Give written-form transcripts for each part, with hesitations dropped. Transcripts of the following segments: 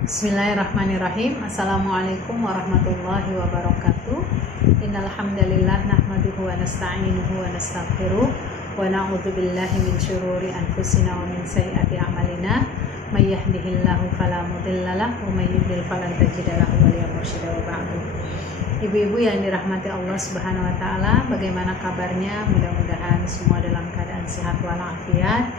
Bismillahirrahmanirrahim. Assalamualaikum warahmatullahi wabarakatuh. Innal hamdalillah nahmaduhu wa nasta'inuhu wa nastaghfiruh wa na'udzu billahi min syururi anfusina wa min sayyiati a'malina. May yahdihillahu fala mudhillalah wa may yudhlil falan tajida lahu waliyyan mursyida wa ba'du. Ibu-ibu yang dirahmati Allah Subhanahu wa taala, bagaimana kabarnya? Mudah-mudahan semua dalam keadaan sehat walafiat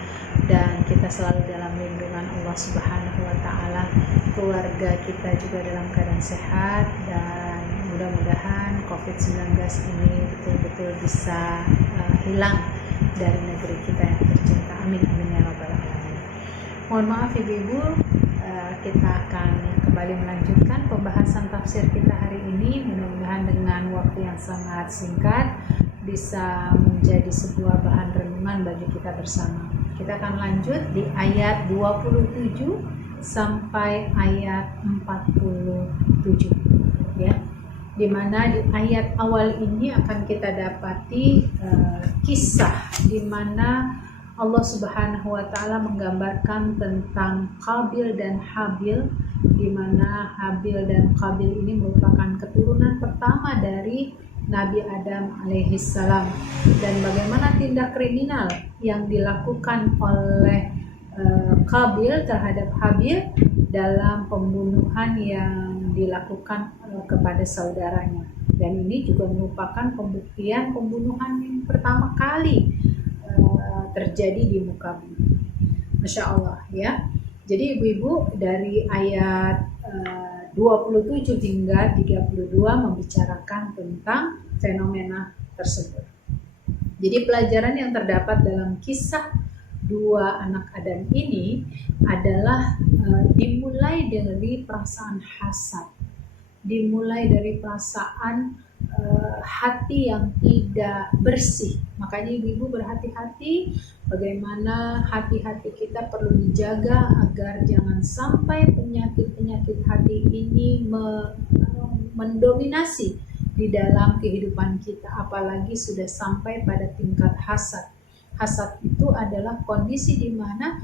dan kita selalu dalam lindungan Allah Subhanahu wa taala. Keluarga kita juga dalam keadaan sehat dan mudah-mudahan COVID-19 ini betul-betul bisa hilang dari negeri kita yang tercinta. Amin amin ya rabbal alamin. Mohon maaf ibu-ibu, kita akan kembali melanjutkan pembahasan tafsir kita hari ini. Mudah-mudahan dengan waktu yang sangat singkat bisa menjadi sebuah bahan renungan bagi kita bersama. Kita akan lanjut di ayat 27 sampai ayat 47 ya. Di mana di ayat awal ini akan kita dapati kisah di mana Allah Subhanahu wa taala menggambarkan tentang Qabil dan Habil, di mana Habil dan Qabil ini merupakan keturunan pertama dari Nabi Adam alaihissalam, dan bagaimana tindak kriminal yang dilakukan oleh Qabil terhadap Habil dalam pembunuhan yang dilakukan kepada saudaranya. Dan ini juga merupakan pembuktian pembunuhan yang pertama kali terjadi di muka bumi. Masya Allah ya. Jadi ibu-ibu, dari ayat 27 hingga 32 membicarakan tentang fenomena tersebut. Jadi pelajaran yang terdapat dalam kisah dua anak Adam ini adalah dimulai dari perasaan hasad, dimulai dari perasaan hati yang tidak bersih. Makanya ibu-ibu berhati-hati bagaimana hati-hati kita perlu dijaga agar jangan sampai penyakit-penyakit hati ini mendominasi di dalam kehidupan kita, apalagi sudah sampai pada tingkat hasad. Hasad itu adalah kondisi di mana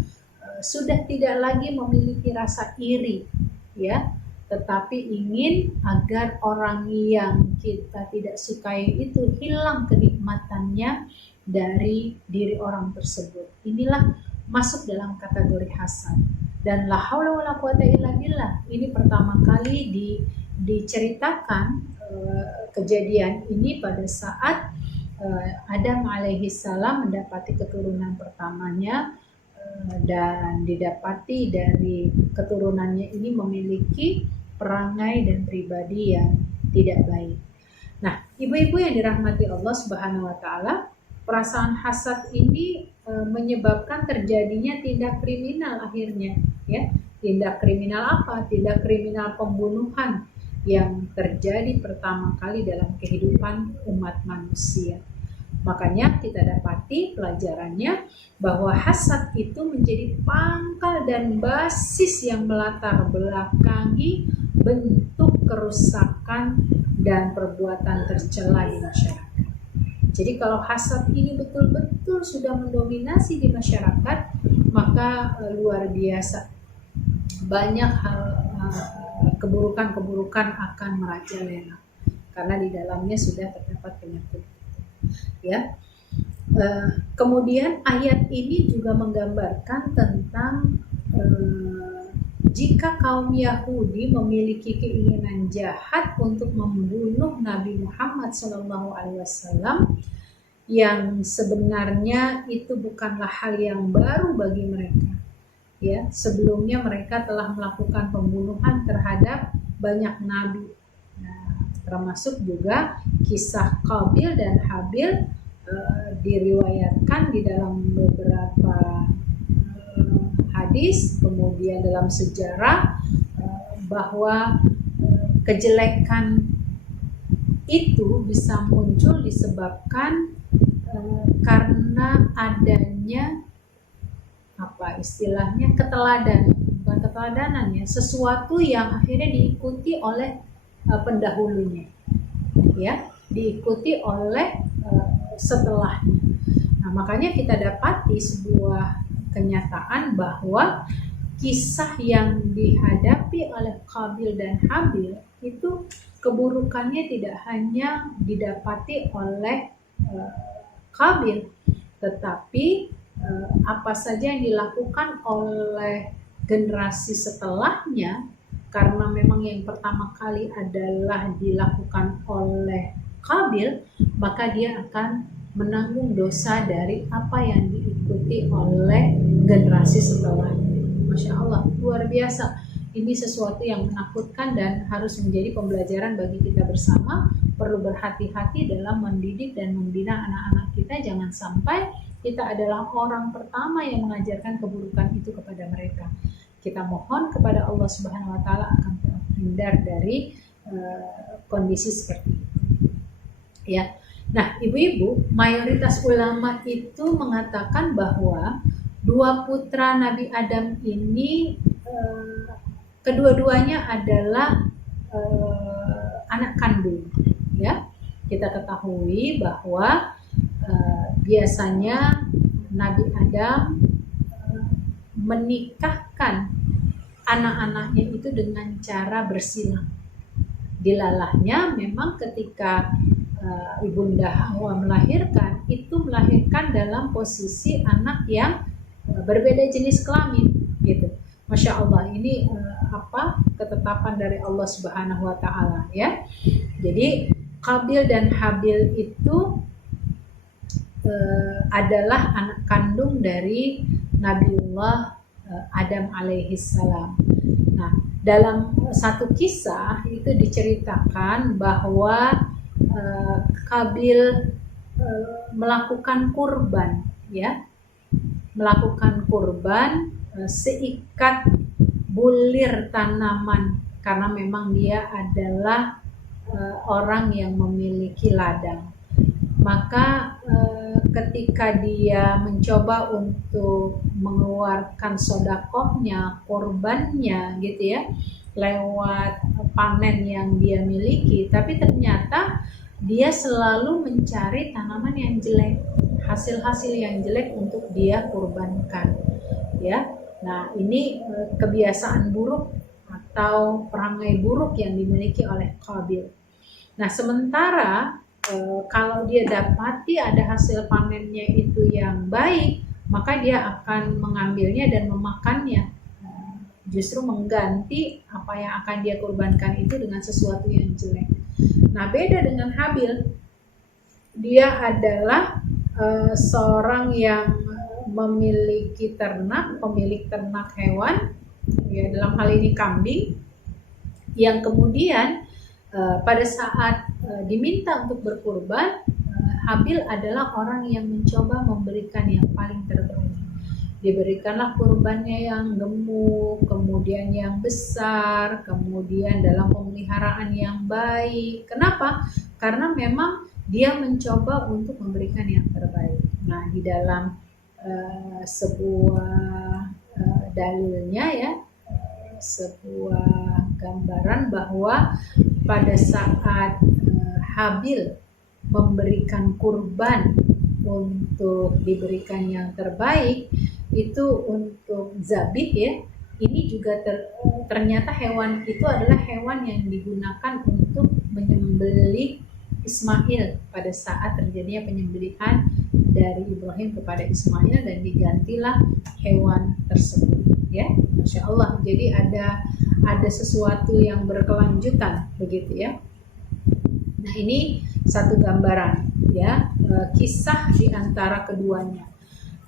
sudah tidak lagi memiliki rasa iri, ya, tetapi ingin agar orang yang kita tidak sukai itu hilang kenikmatannya dari diri orang tersebut. Inilah masuk dalam kategori hasad. Dan la haula wala quwata illa billah, ini pertama kali diceritakan kejadian ini pada saat Adam alaihissalam mendapati keturunan pertamanya, dan didapati dari keturunannya ini memiliki perangai dan pribadi yang tidak baik. Nah, ibu-ibu yang dirahmati Allah Subhanahu wa taala, perasaan hasad ini menyebabkan terjadinya tindak kriminal akhirnya, ya. Tindak kriminal apa? Tindak kriminal pembunuhan yang terjadi pertama kali dalam kehidupan umat manusia. Makanya kita dapati pelajarannya bahwa hasad itu menjadi pangkal dan basis yang melatar belakangi bentuk kerusakan dan perbuatan tercela di masyarakat. Jadi kalau hasad ini betul-betul sudah mendominasi di masyarakat, maka luar biasa banyak hal keburukan-keburukan akan merajalela karena di dalamnya sudah terdapat penyakit, ya. Kemudian ayat ini juga menggambarkan tentang jika kaum Yahudi memiliki keinginan jahat untuk membunuh Nabi Muhammad SAW, yang sebenarnya itu bukanlah hal yang baru bagi mereka. Ya, sebelumnya mereka telah melakukan pembunuhan terhadap banyak nabi. Nah, termasuk juga kisah Qabil dan Habil diriwayatkan di dalam beberapa hadis, kemudian dalam sejarah bahwa kejelekan itu bisa muncul disebabkan karena adanya bukan keteladanan ya, sesuatu yang akhirnya diikuti oleh pendahulunya, ya, diikuti oleh setelahnya. Nah, makanya kita dapati sebuah kenyataan bahwa kisah yang dihadapi oleh Qabil dan Habil itu keburukannya tidak hanya didapati oleh Qabil, tetapi apa saja yang dilakukan oleh generasi setelahnya, karena memang yang pertama kali adalah dilakukan oleh Qabil, maka dia akan menanggung dosa dari apa yang diikuti oleh generasi setelahnya. Masya Allah, luar biasa. Ini sesuatu yang menakutkan dan harus menjadi pembelajaran bagi kita bersama. Perlu berhati-hati dalam mendidik dan membina anak-anak kita. Jangan sampai kita adalah orang pertama yang mengajarkan keburukan itu kepada mereka. Kita mohon kepada Allah Subhanahu wa Ta'ala akan terhindar dari kondisi seperti itu. Ya. Nah, ibu-ibu, mayoritas ulama itu mengatakan bahwa dua putra Nabi Adam ini kedua-duanya adalah anak kandung. Ya, kita ketahui bahwa biasanya Nabi Adam menikahkan anak-anaknya itu dengan cara bersilang. Dilalahnya memang ketika Ibunda Hawa melahirkan, itu melahirkan dalam posisi anak yang berbeda jenis kelamin, gitu. Masya Allah, ini ketetapan dari Allah Subhanahu wa Ta'ala, ya. Jadi Qabil dan Habil itu adalah anak kandung dari Nabiullah Adam alaihissalam. Nah, dalam satu kisah itu diceritakan bahwa Qabil melakukan kurban, ya, melakukan kurban seikat bulir tanaman, karena memang dia adalah orang yang memiliki ladang. Maka ketika dia mencoba untuk mengeluarkan sodakohnya, kurbannya gitu ya, lewat panen yang dia miliki, tapi ternyata dia selalu mencari tanaman yang jelek, hasil-hasil yang jelek untuk dia kurbankan, ya. Nah, ini kebiasaan buruk atau perangai buruk yang dimiliki oleh Qabil. Nah, sementara kalau dia dapati ada hasil panennya itu yang baik, maka dia akan mengambilnya dan memakannya, justru mengganti apa yang akan dia kurbankan itu dengan sesuatu yang jelek. Nah, beda dengan Habil, dia adalah seorang yang memiliki ternak, pemilik ternak hewan, ya, dalam hal ini kambing, yang kemudian pada saat diminta untuk berkurban, Habil adalah orang yang mencoba memberikan yang paling terbaik. Diberikanlah kurbannya yang gemuk, kemudian yang besar, kemudian dalam pemeliharaan yang baik. Kenapa? Karena memang dia mencoba untuk memberikan yang terbaik. Nah, di dalam sebuah dalilnya, ya, sebuah gambaran bahwa pada saat Habil memberikan kurban untuk diberikan yang terbaik, itu untuk zabih, ya, ini juga ternyata hewan itu adalah hewan yang digunakan untuk menyembelih Ismail pada saat terjadinya penyembelihan dari Ibrahim kepada Ismail, dan digantilah hewan tersebut, ya. Masya Allah, jadi ada sesuatu yang berkelanjutan begitu, ya. Nah, ini satu gambaran, ya, kisah di antara keduanya,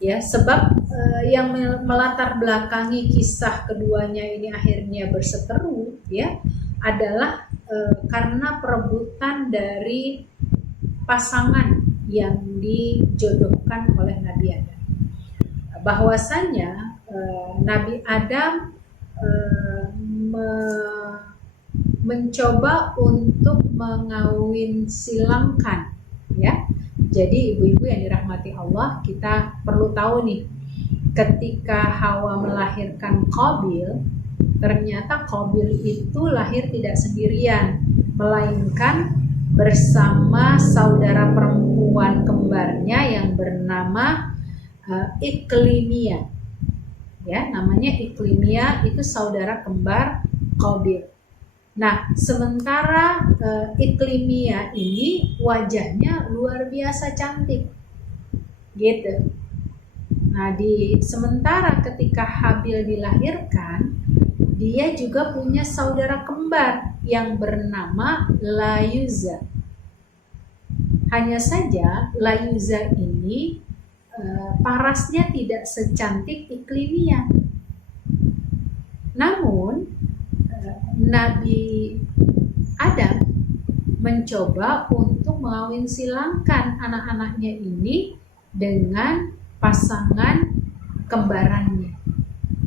ya. Sebab yang melatar belakangi kisah keduanya ini akhirnya berseteru, ya, adalah karena perebutan dari pasangan yang dijodohkan oleh Nabi Adam. Bahwasanya Nabi Adam mencoba untuk mengawin silangkan, ya. Jadi ibu-ibu yang dirahmati Allah, kita perlu tahu nih, ketika Hawa melahirkan Qabil, ternyata Qabil itu lahir tidak sendirian, melainkan bersama saudara perempuan kembarnya yang bernama Iklimiyah, ya, namanya Iklimia, itu saudara kembar Qabil. Nah, sementara Iklimia ini wajahnya luar biasa cantik, gitu. Nah, sementara ketika Habil dilahirkan, dia juga punya saudara kembar yang bernama Layuza. Hanya saja Layuza ini parasnya tidak secantik Iklimia. Namun Nabi Adam mencoba untuk mengawin silangkan anak-anaknya ini dengan pasangan kembarannya,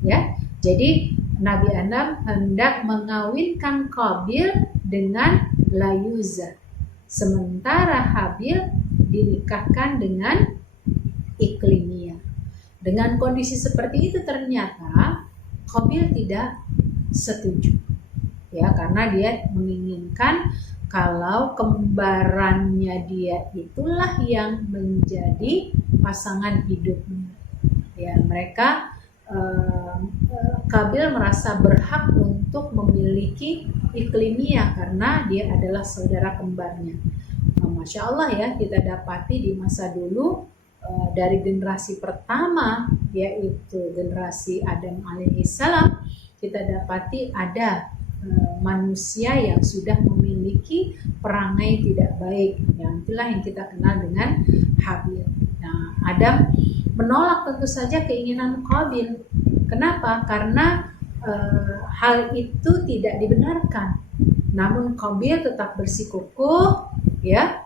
ya. Jadi Nabi Adam hendak mengawinkan Qabil dengan Layuza, sementara Habil dinikahkan dengan Iklimia. Dengan kondisi seperti itu ternyata Qabil tidak setuju, ya, karena dia menginginkan kalau kembarannya dia itulah yang menjadi pasangan hidupnya. Ya, mereka Qabil merasa berhak untuk memiliki Iklimia karena dia adalah saudara kembarnya. Nah, Masya Allah ya, kita dapati di masa dulu dari generasi pertama, yaitu generasi Adam alaihissalam, kita dapati ada manusia yang sudah memiliki perangai tidak baik, yang itulah yang kita kenal dengan Habil. Nah, Adam menolak tentu saja keinginan Qabil. Kenapa? Karena hal itu tidak dibenarkan. Namun Qabil tetap bersikukuh, ya.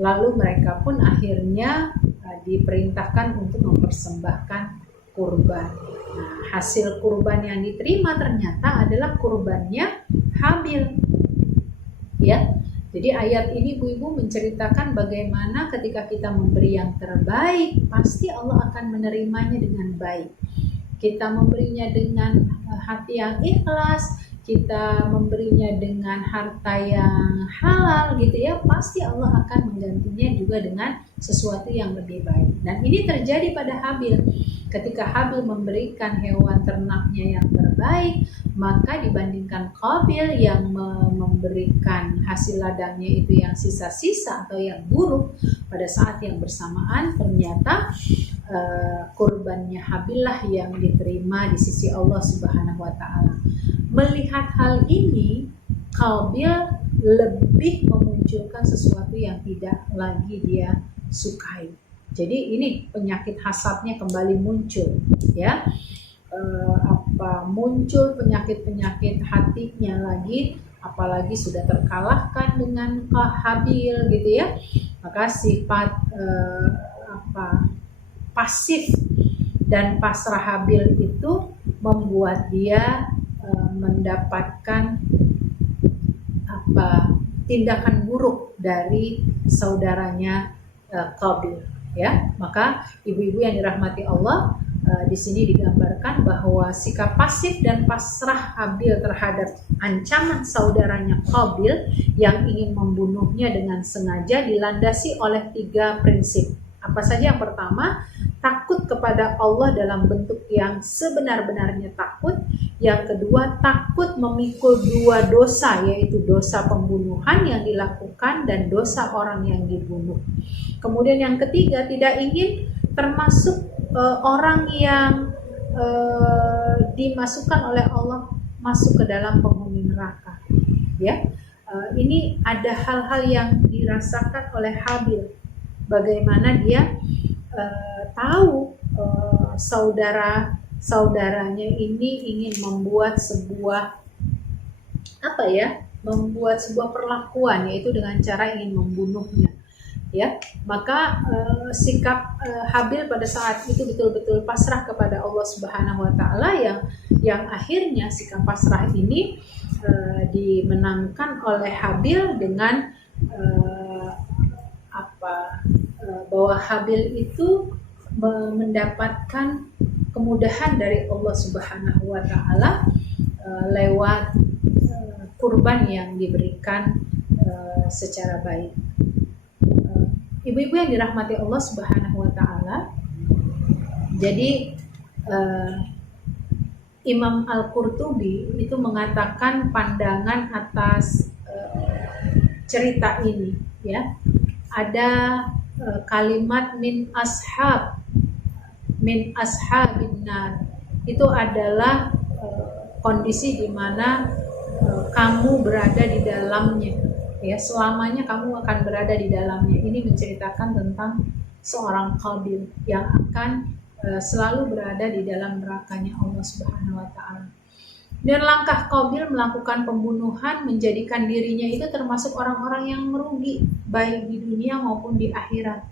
Lalu mereka pun akhirnya diperintahkan untuk mempersembahkan kurban. Nah, hasil kurban yang diterima ternyata adalah kurbannya Habil, ya. Jadi ayat ini ibu-ibu menceritakan bagaimana ketika kita memberi yang terbaik, pasti Allah akan menerimanya dengan baik. Kita memberinya dengan hati yang ikhlas, kita memberinya dengan harta yang halal, gitu ya, pasti Allah akan menggantinya juga dengan sesuatu yang lebih baik. Dan ini terjadi pada Habil. Ketika Habil memberikan hewan ternaknya yang terbaik, maka dibandingkan Qabil yang memberikan hasil ladangnya itu yang sisa-sisa atau yang buruk, pada saat yang bersamaan ternyata kurbannya Habil lah yang diterima di sisi Allah Subhanahu wa Ta'ala. Melihat hal ini, Qabil lebih memunculkan sesuatu yang tidak lagi dia sukai. Jadi ini penyakit hasadnya kembali muncul, ya. Muncul penyakit-penyakit hatinya lagi, apalagi sudah terkalahkan dengan Habil, gitu ya. Maka sifat pasif dan pasrah Habil itu membuat dia mendapatkan tindakan buruk dari saudaranya Qabil. Ya, maka ibu-ibu yang dirahmati Allah, di sini digambarkan bahwa sikap pasif dan pasrah Habil terhadap ancaman saudaranya Qabil yang ingin membunuhnya dengan sengaja dilandasi oleh 3 prinsip. Apa saja? Yang pertama, takut kepada Allah dalam bentuk yang sebenar-benarnya takut. Yang kedua, takut memikul 2 dosa, yaitu dosa pembunuhan yang dilakukan dan dosa orang yang dibunuh. Kemudian yang ketiga, tidak ingin termasuk orang yang dimasukkan oleh Allah masuk ke dalam penghuni neraka. Ya, ini ada hal-hal yang dirasakan oleh Habil. Bagaimana dia tahu saudaranya ini ingin membuat sebuah perlakuan, yaitu dengan cara ingin membunuhnya, ya. Maka sikap Habil pada saat itu betul-betul pasrah kepada Allah Subhanahu wa Ta'ala, yang akhirnya sikap pasrah ini dimenangkan oleh Habil dengan bahwa Habil itu mendapatkan kemudahan dari Allah Subhanahu wa Ta'ala lewat kurban yang diberikan secara baik. Ibu-ibu yang dirahmati Allah Subhanahu wa Ta'ala, jadi uh, Imam Al-Qurtubi itu mengatakan pandangan atas cerita ini, ya. Ada kalimat min ashabin nar, itu adalah kondisi di mana kamu berada di dalamnya, ya, selamanya kamu akan berada di dalamnya. Ini menceritakan tentang seorang Qabil yang akan selalu berada di dalam nerakanya Allah Subhanahu wa taala. Dan langkah Qabil melakukan pembunuhan menjadikan dirinya itu termasuk orang-orang yang merugi baik di dunia maupun di akhirat.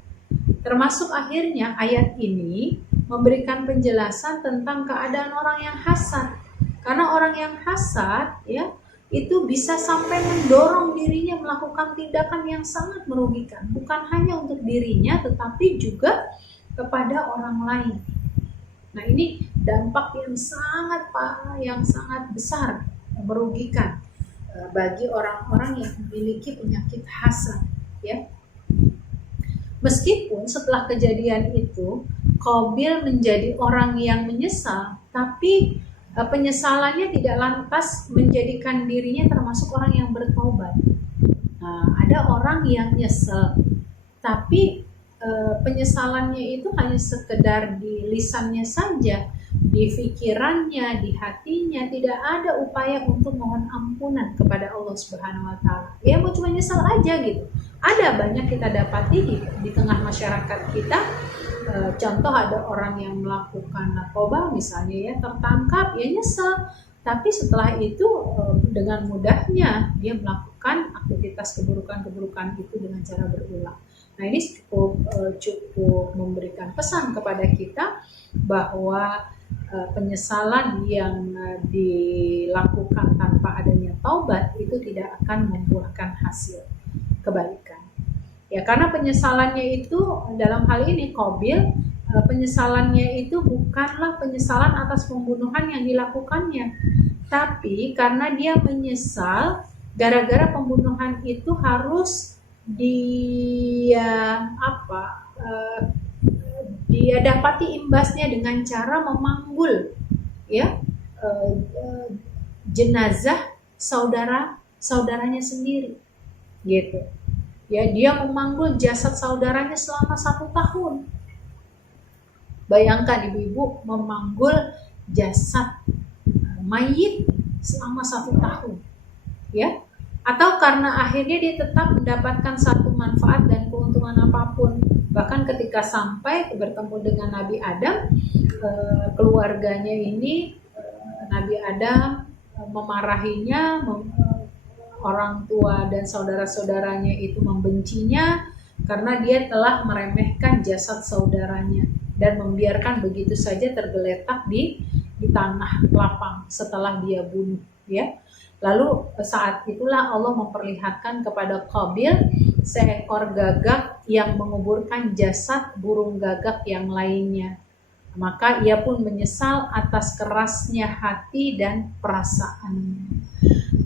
Termasuk akhirnya ayat ini memberikan penjelasan tentang keadaan orang yang hasad. Karena orang yang hasad, ya, itu bisa sampai mendorong dirinya melakukan tindakan yang sangat merugikan, bukan hanya untuk dirinya tetapi juga kepada orang lain. Nah, ini dampak yang sangat besar, merugikan bagi orang-orang yang memiliki penyakit hasad, ya. Meskipun setelah kejadian itu Qabil menjadi orang yang menyesal, tapi penyesalannya tidak lantas menjadikan dirinya termasuk orang yang bertaubat. Nah, ada orang yang nyesel, tapi penyesalannya itu hanya sekedar di lisannya saja, di pikirannya, di hatinya, tidak ada upaya untuk mohon ampunan kepada Allah Subhanahu wa taala. Ya, mau cuma nyesal aja gitu. Ada banyak kita dapati di tengah masyarakat kita. Contoh, ada orang yang melakukan narkoba misalnya, ya, tertangkap, ya nyesel, tapi setelah itu dengan mudahnya dia melakukan aktivitas keburukan itu dengan cara berulang. Nah, ini cukup memberikan pesan kepada kita bahwa penyesalan yang dilakukan tanpa adanya taubat itu tidak akan membuahkan hasil kebaikan. Ya, karena penyesalannya itu dalam hal ini Qabil, penyesalannya itu bukanlah penyesalan atas pembunuhan yang dilakukannya, tapi karena dia menyesal gara-gara pembunuhan itu harus dia dapati imbasnya dengan cara memanggul, ya, jenazah saudaranya sendiri, gitu. Ya, dia memanggul jasad saudaranya selama 1 tahun. Bayangkan ibu-ibu memanggul jasad mayit selama 1 tahun, ya. Atau karena akhirnya dia tetap mendapatkan satu manfaat dan keuntungan apapun. Bahkan ketika sampai bertemu dengan Nabi Adam, keluarganya ini, Nabi Adam memarahinya, orang tua dan saudara-saudaranya itu membencinya karena dia telah meremehkan jasad saudaranya dan membiarkan begitu saja tergeletak di tanah lapang setelah dia bunuh, ya. Lalu saat itulah Allah memperlihatkan kepada Qabil seekor gagak yang menguburkan jasad burung gagak yang lainnya. Maka ia pun menyesal atas kerasnya hati dan perasaannya.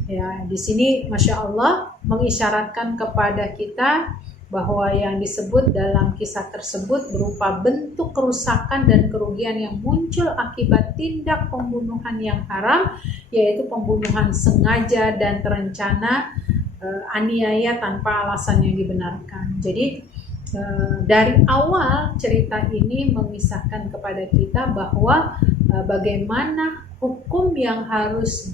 Ya, di sini Masya Allah mengisyaratkan kepada kita bahwa yang disebut dalam kisah tersebut berupa bentuk kerusakan dan kerugian yang muncul akibat tindak pembunuhan yang haram, yaitu pembunuhan sengaja dan terencana, aniaya tanpa alasan yang dibenarkan. Jadi dari awal cerita ini mengisahkan kepada kita bahwa bagaimana hukum yang harus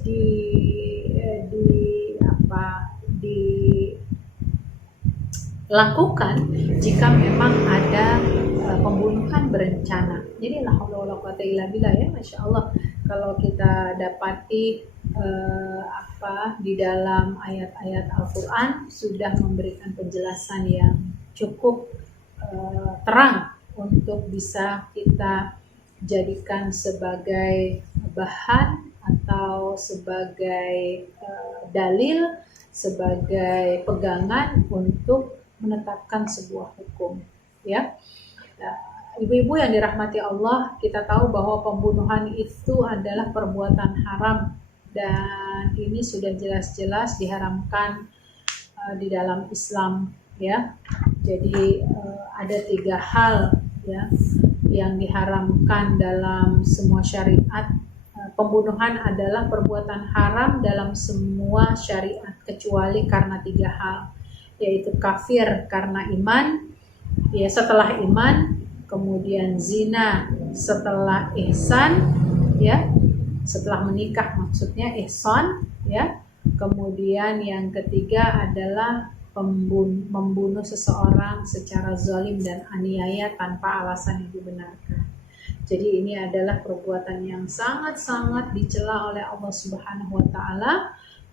dilakukan jika memang ada pembunuhan berencana. Jadi la haula wala quwata illa billah, ya, Masya Allah. Kalau kita dapati di dalam ayat-ayat Al-Quran sudah memberikan penjelasan yang cukup terang untuk bisa kita jadikan sebagai bahan atau sebagai dalil, sebagai pegangan untuk menetapkan sebuah hukum, ya. Ibu-ibu yang dirahmati Allah, kita tahu bahwa pembunuhan itu adalah perbuatan haram dan ini sudah jelas-jelas diharamkan di dalam Islam, ya. Jadi ada 3 hal, ya, yang diharamkan dalam semua syariat. Pembunuhan adalah perbuatan haram dalam semua syariat kecuali karena 3 hal, yaitu kafir karena iman, ya setelah iman, kemudian zina setelah ihsan, ya setelah menikah maksudnya ihsan, ya. Kemudian yang ketiga adalah membunuh seseorang secara zalim dan aniaya tanpa alasan yang dibenarkan. Jadi ini adalah perbuatan yang sangat-sangat dicela oleh Allah Subhanahu wa taala.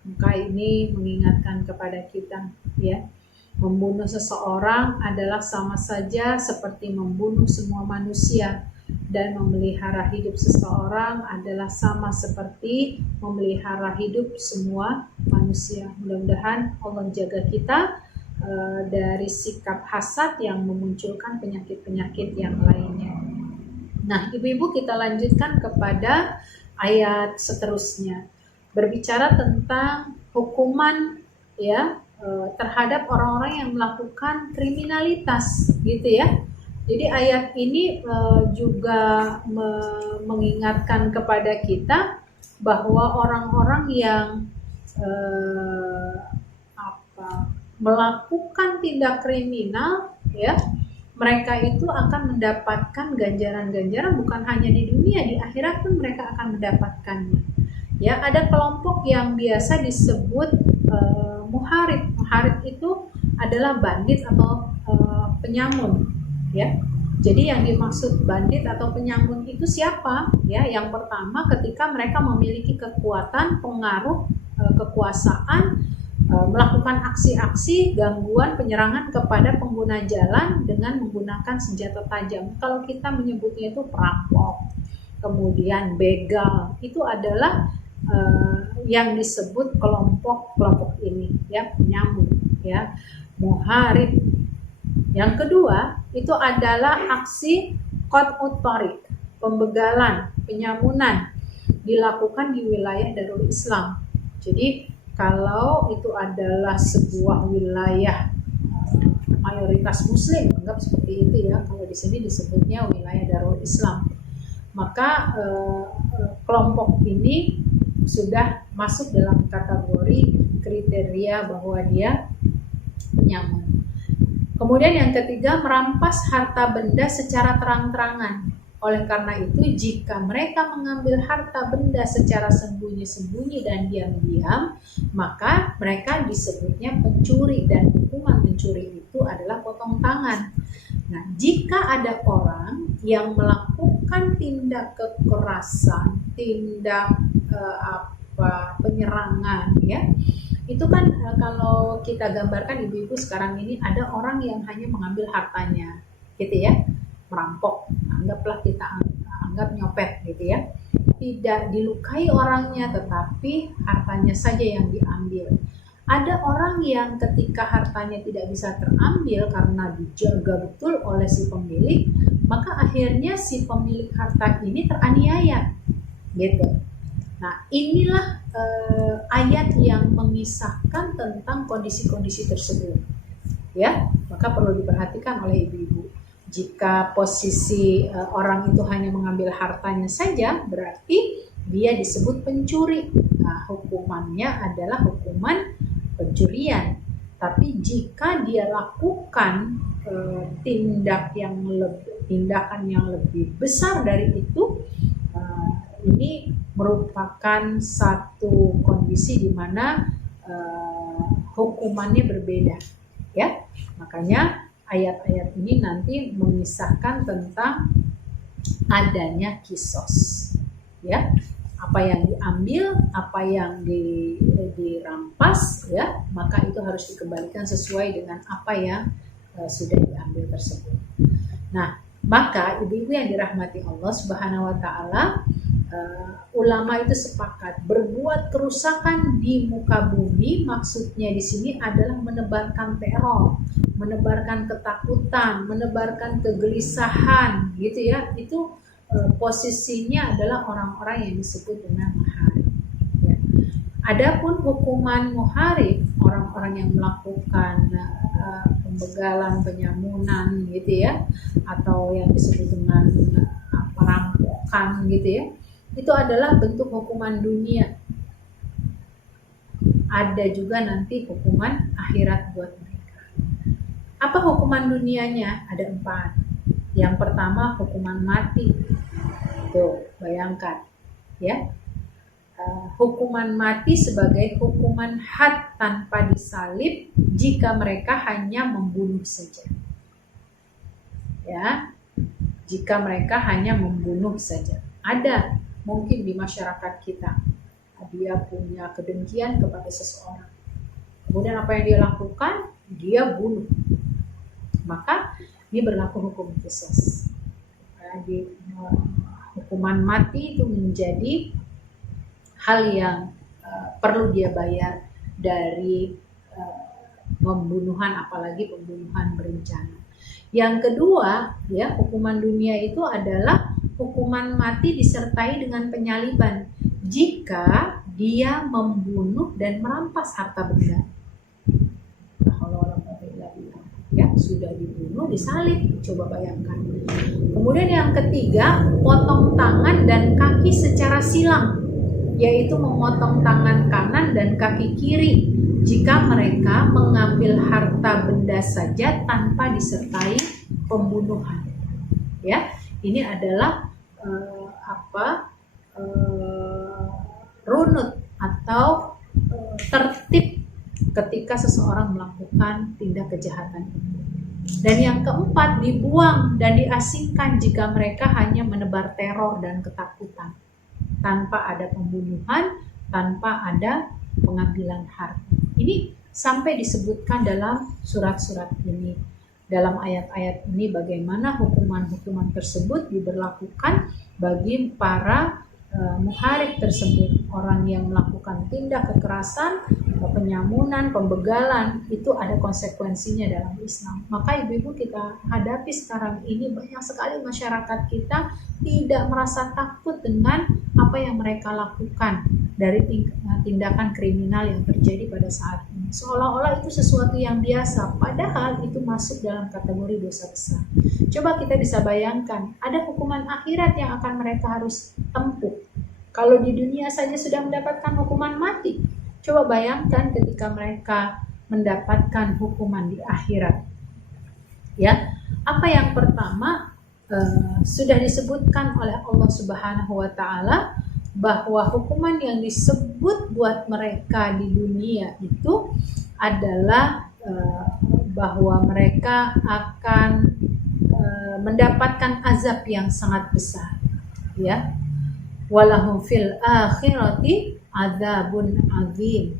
Maka ini mengingatkan kepada kita, ya. Membunuh seseorang adalah sama saja seperti membunuh semua manusia, dan memelihara hidup seseorang adalah sama seperti memelihara hidup semua manusia. Mudah-mudahan Allah jaga kita dari sikap hasad yang memunculkan penyakit-penyakit yang lainnya. Nah, ibu-ibu, kita lanjutkan kepada ayat seterusnya. Berbicara tentang hukuman, ya, terhadap orang-orang yang melakukan kriminalitas, gitu ya. Jadi ayat ini juga mengingatkan kepada kita bahwa orang-orang yang melakukan tindak kriminal, ya, mereka itu akan mendapatkan ganjaran-ganjaran bukan hanya di dunia, di akhirat pun mereka akan mendapatkannya. Ya, ada kelompok yang biasa disebut muharib. Muharib itu adalah bandit atau penyamun, ya. Jadi yang dimaksud bandit atau penyamun itu siapa? Ya, yang pertama ketika mereka memiliki kekuatan, pengaruh, kekuasaan, melakukan aksi-aksi gangguan penyerangan kepada pengguna jalan dengan menggunakan senjata tajam. Kalau kita menyebutnya itu perampok, kemudian begal, itu adalah yang disebut kelompok ini, ya, penyamun, ya, muharib. Yang kedua itu adalah aksi qat'ut thariq, pembegalan, penyamunan dilakukan di wilayah Darul Islam. Jadi kalau itu adalah sebuah wilayah mayoritas muslim, anggap seperti itu, ya. Kalau di sini disebutnya wilayah Darul Islam, maka kelompok ini sudah masuk dalam kategori kriteria bahwa dia penyamun. Kemudian yang ketiga, merampas harta benda secara terang-terangan. Oleh karena itu, jika mereka mengambil harta benda secara sembunyi-sembunyi dan diam-diam, maka mereka disebutnya pencuri, dan hukuman pencuri itu adalah potong tangan. Nah, jika ada orang yang melakukan tindak kekerasan, tindak penyerangan, ya, itu kan kalau kita gambarkan ibu-ibu sekarang ini ada orang yang hanya mengambil hartanya, gitu ya, merampok, anggaplah kita anggap nyopet, gitu ya, tidak dilukai orangnya tetapi hartanya saja yang diambil. Ada orang yang ketika hartanya tidak bisa terambil karena dijaga betul oleh si pemilik, maka akhirnya si pemilik harta ini teraniaya, gitu. Nah, inilah ayat yang mengisahkan tentang kondisi-kondisi tersebut, ya. Maka perlu diperhatikan oleh ibu-ibu. Jika posisi orang itu hanya mengambil hartanya saja, berarti dia disebut pencuri. Nah, hukumannya adalah hukuman pencurian. Tapi jika dia lakukan tindakan yang lebih besar dari itu, ini merupakan satu kondisi di mana hukumannya berbeda, ya. Makanya ayat-ayat ini nanti mengisahkan tentang adanya kisos, ya, apa yang diambil, apa yang dirampas, ya, maka itu harus dikembalikan sesuai dengan apa yang sudah diambil tersebut. Nah, maka ibu-ibu yang dirahmati Allah Subhanahu wa taala, ulama itu sepakat berbuat kerusakan di muka bumi, maksudnya di sini adalah menebarkan teror, menebarkan ketakutan, menebarkan kegelisahan, gitu ya. Itu posisinya adalah orang-orang yang disebut dengan muharib, ya. Adapun hukuman muharib, orang-orang yang melakukan pembegalan, penyamunan gitu ya, atau yang disebut dengan perampokan gitu ya, itu adalah bentuk hukuman dunia. Ada juga nanti hukuman akhirat buat mereka. Apa hukuman dunianya? Ada 4. Yang pertama hukuman mati. Tuh, bayangkan ya. Hukuman mati sebagai hukuman had tanpa disalib jika mereka hanya membunuh saja. Ya, jika mereka hanya membunuh saja. Ada mungkin di masyarakat kita, dia punya kedengkian kepada seseorang. Kemudian apa yang dia lakukan? Dia bunuh. Maka ini berlaku hukum qisas. Hukuman mati itu menjadi hal yang perlu dia bayar dari pembunuhan, apalagi pembunuhan berencana. Yang kedua, ya, hukuman dunia itu adalah hukuman mati disertai dengan penyaliban jika dia membunuh dan merampas harta benda. Ya, sudah dibunuh, disalib, coba bayangkan. Kemudian yang ketiga, potong tangan dan kaki secara silang, yaitu memotong tangan kanan dan kaki kiri jika mereka mengambil harta benda saja tanpa disertai pembunuhan. Ya, ini adalah runut atau tertib ketika seseorang melakukan tindak kejahatan ini. Dan yang keempat, dibuang dan diasingkan jika mereka hanya menebar teror dan ketakutan tanpa ada pembunuhan, tanpa ada pengambilan harta. Ini sampai disebutkan dalam surat-surat ini, dalam ayat-ayat ini, bagaimana hukuman-hukuman tersebut diberlakukan bagi para muharib tersebut. Orang yang melakukan tindak kekerasan, penyamunan, pembegalan, itu ada konsekuensinya dalam Islam. Maka ibu-ibu, kita hadapi sekarang ini banyak sekali masyarakat kita tidak merasa takut dengan apa yang mereka lakukan dari tindakan kriminal yang terjadi pada saat ini. Seolah-olah itu sesuatu yang biasa, padahal itu masuk dalam kategori dosa besar. Coba kita bisa bayangkan, ada hukuman akhirat yang akan mereka harus tempuh. Kalau di dunia saja sudah mendapatkan hukuman mati, coba bayangkan ketika mereka mendapatkan hukuman di akhirat. Ya, apa yang pertama sudah disebutkan oleh Allah Subhanahu wa taala bahwa hukuman yang disebut buat mereka di dunia itu adalah bahwa mereka akan mendapatkan azab yang sangat besar, ya. Walahum fil akhirati adzabun azim.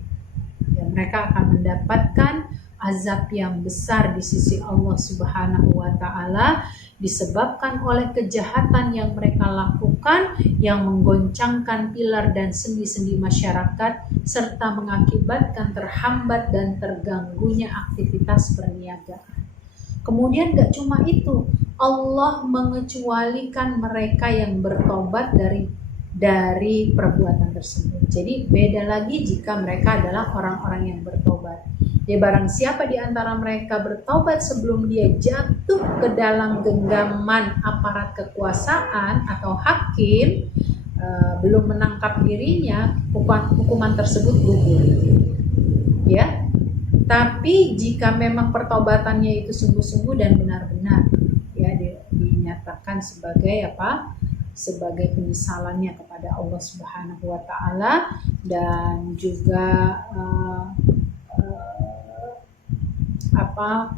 Ya, mereka akan mendapatkan azab yang besar di sisi Allah Subhanahu wa taala disebabkan oleh kejahatan yang mereka lakukan yang menggoncangkan pilar dan sendi-sendi masyarakat serta mengakibatkan terhambat dan terganggunya aktivitas perniagaan. Kemudian gak cuma itu, Allah mengecualikan mereka yang bertobat dari perbuatan tersebut. Jadi beda lagi jika mereka adalah orang-orang yang bertobat. Ya, barang siapa di antara mereka bertobat sebelum dia jatuh ke dalam genggaman aparat kekuasaan atau hakim, belum menangkap dirinya, hukuman tersebut gugur. Ya, tapi jika memang pertobatannya itu sungguh-sungguh dan benar-benar, ya, dinyatakan sebagai sebagai penyesalannya kepada Allah Subhanahu wa taala dan juga